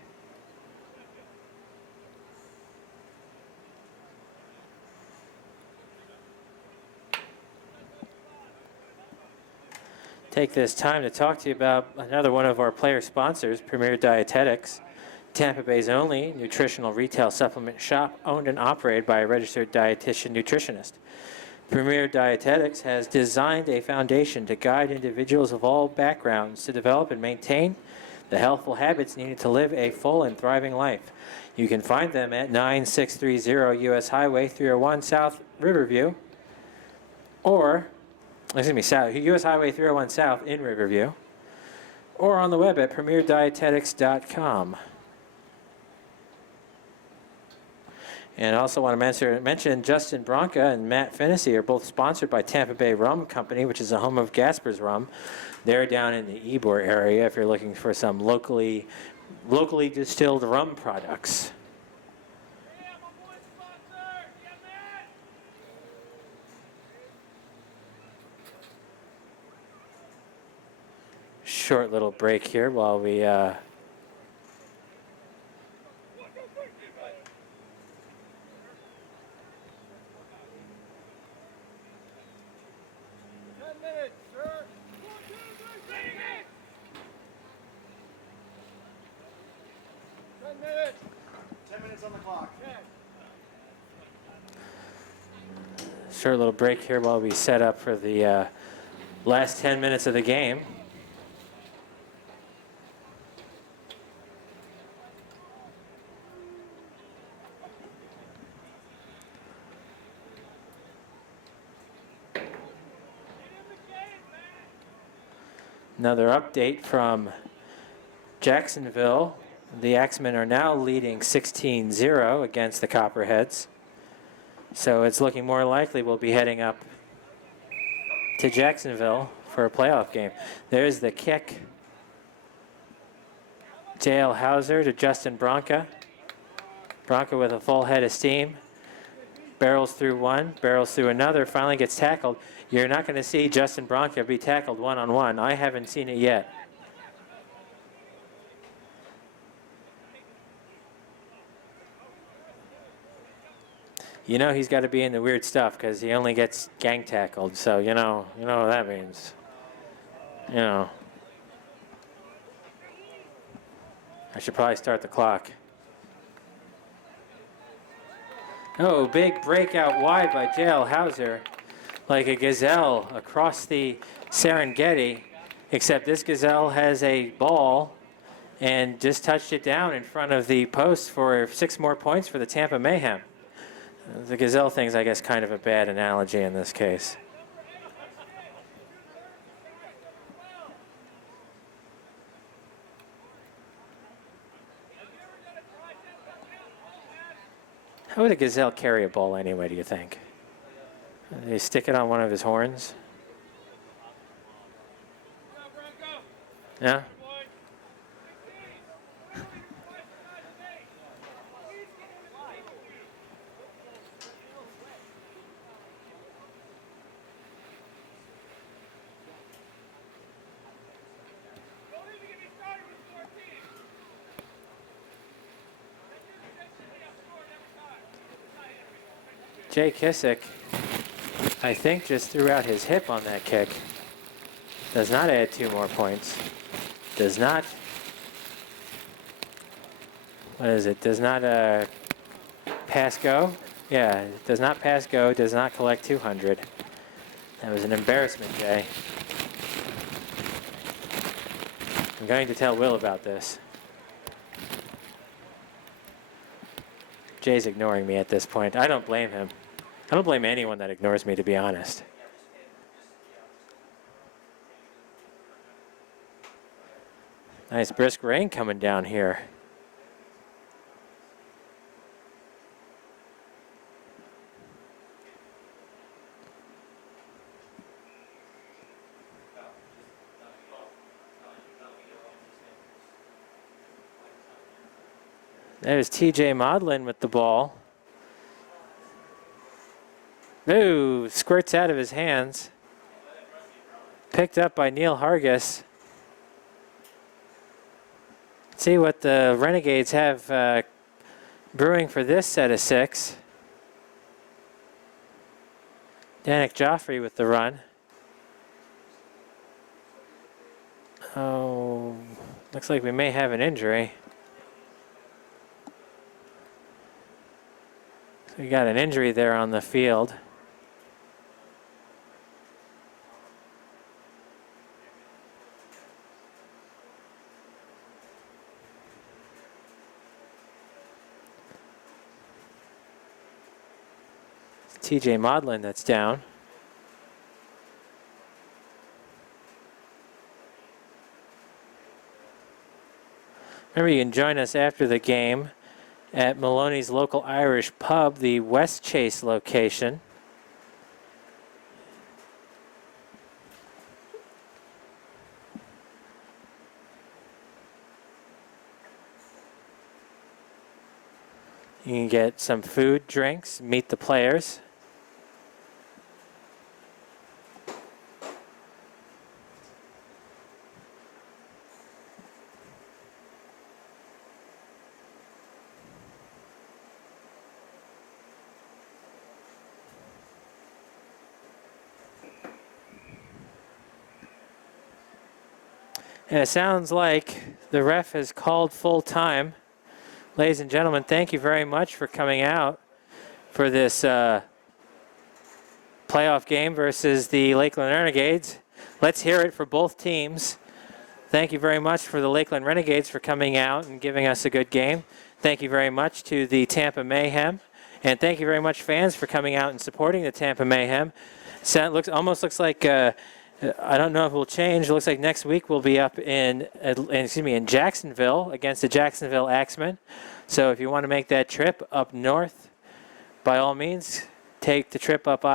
Take this time to talk to you about another one of our player sponsors, Premier Dietetics, Tampa Bay's only nutritional retail supplement shop owned and operated by a registered dietitian nutritionist. Premier Dietetics has designed a foundation to guide individuals of all backgrounds to develop and maintain the healthful habits needed to live a full and thriving life. You can find them at 9630 U.S. Highway 301 South Riverview, or, U.S. Highway 301 South in Riverview, or on the web at premierdietetics.com. And I also want to mention Justin Bronca and Matt Fennessy are both sponsored by Tampa Bay Rum Company, which is the home of Gasper's Rum. They're down in the Ybor area if you're looking for some locally distilled rum products. Short little break here while we... 10 minutes on the clock. Short little break here while we set up for the last 10 minutes of the game. Another update from Jacksonville. The Axemen are now leading 16-0 against the Copperheads. So it's looking more likely we'll be heading up to Jacksonville for a playoff game. There's the kick. J.L. Hauser to Justin Bronca. Bronca with a full head of steam. Barrels through one, barrels through another, finally gets tackled. You're not going to see Justin Bronca be tackled one-on-one. I haven't seen it yet. You know he's got to be in the weird stuff because he only gets gang tackled. So you know what that means. You know. I should probably start the clock. Oh, big breakout wide by J.L. Hauser. Like a gazelle across the Serengeti. Except this gazelle has a ball and just touched it down in front of the post for 6 more points for the Tampa Mayhem. The gazelle thing's, I guess, kind of a bad analogy in this case. How would a gazelle carry a ball anyway, do you think? Do you stick it on one of his horns? Yeah? Jay Kissick, I think, just threw out his hip on that kick. Does not add 2 more points. Does not. What is it? Does not pass go? Yeah, does not pass go, does not collect 200. That was an embarrassment, Jay. I'm going to tell Will about this. Jay's ignoring me at this point. I don't blame him. I don't blame anyone that ignores me, to be honest. Nice brisk rain coming down here. There's TJ Modlin with the ball. Ooh, squirts out of his hands. Picked up by Neil Hargis. Let's see what the Renegades have brewing for this set of 6. Danik Joffrey with the run. Oh, looks like we may have an injury. We got an injury there on the field. It's TJ Modlin that's down. Remember, you can join us after the game at Maloney's local Irish pub, the West Chase location. You can get some food, drinks, meet the players. And it sounds like the ref has called full time. Ladies and gentlemen, thank you very much for coming out for this playoff game versus the Lakeland Renegades. Let's hear it for both teams. Thank you very much for the Lakeland Renegades for coming out and giving us a good game. Thank you very much to the Tampa Mayhem. And thank you very much, fans, for coming out and supporting the Tampa Mayhem. So it almost looks like I don't know if it will change. It looks like next week we'll be up in Jacksonville against the Jacksonville Axemen. So if you want to make that trip up north, by all means, take the trip up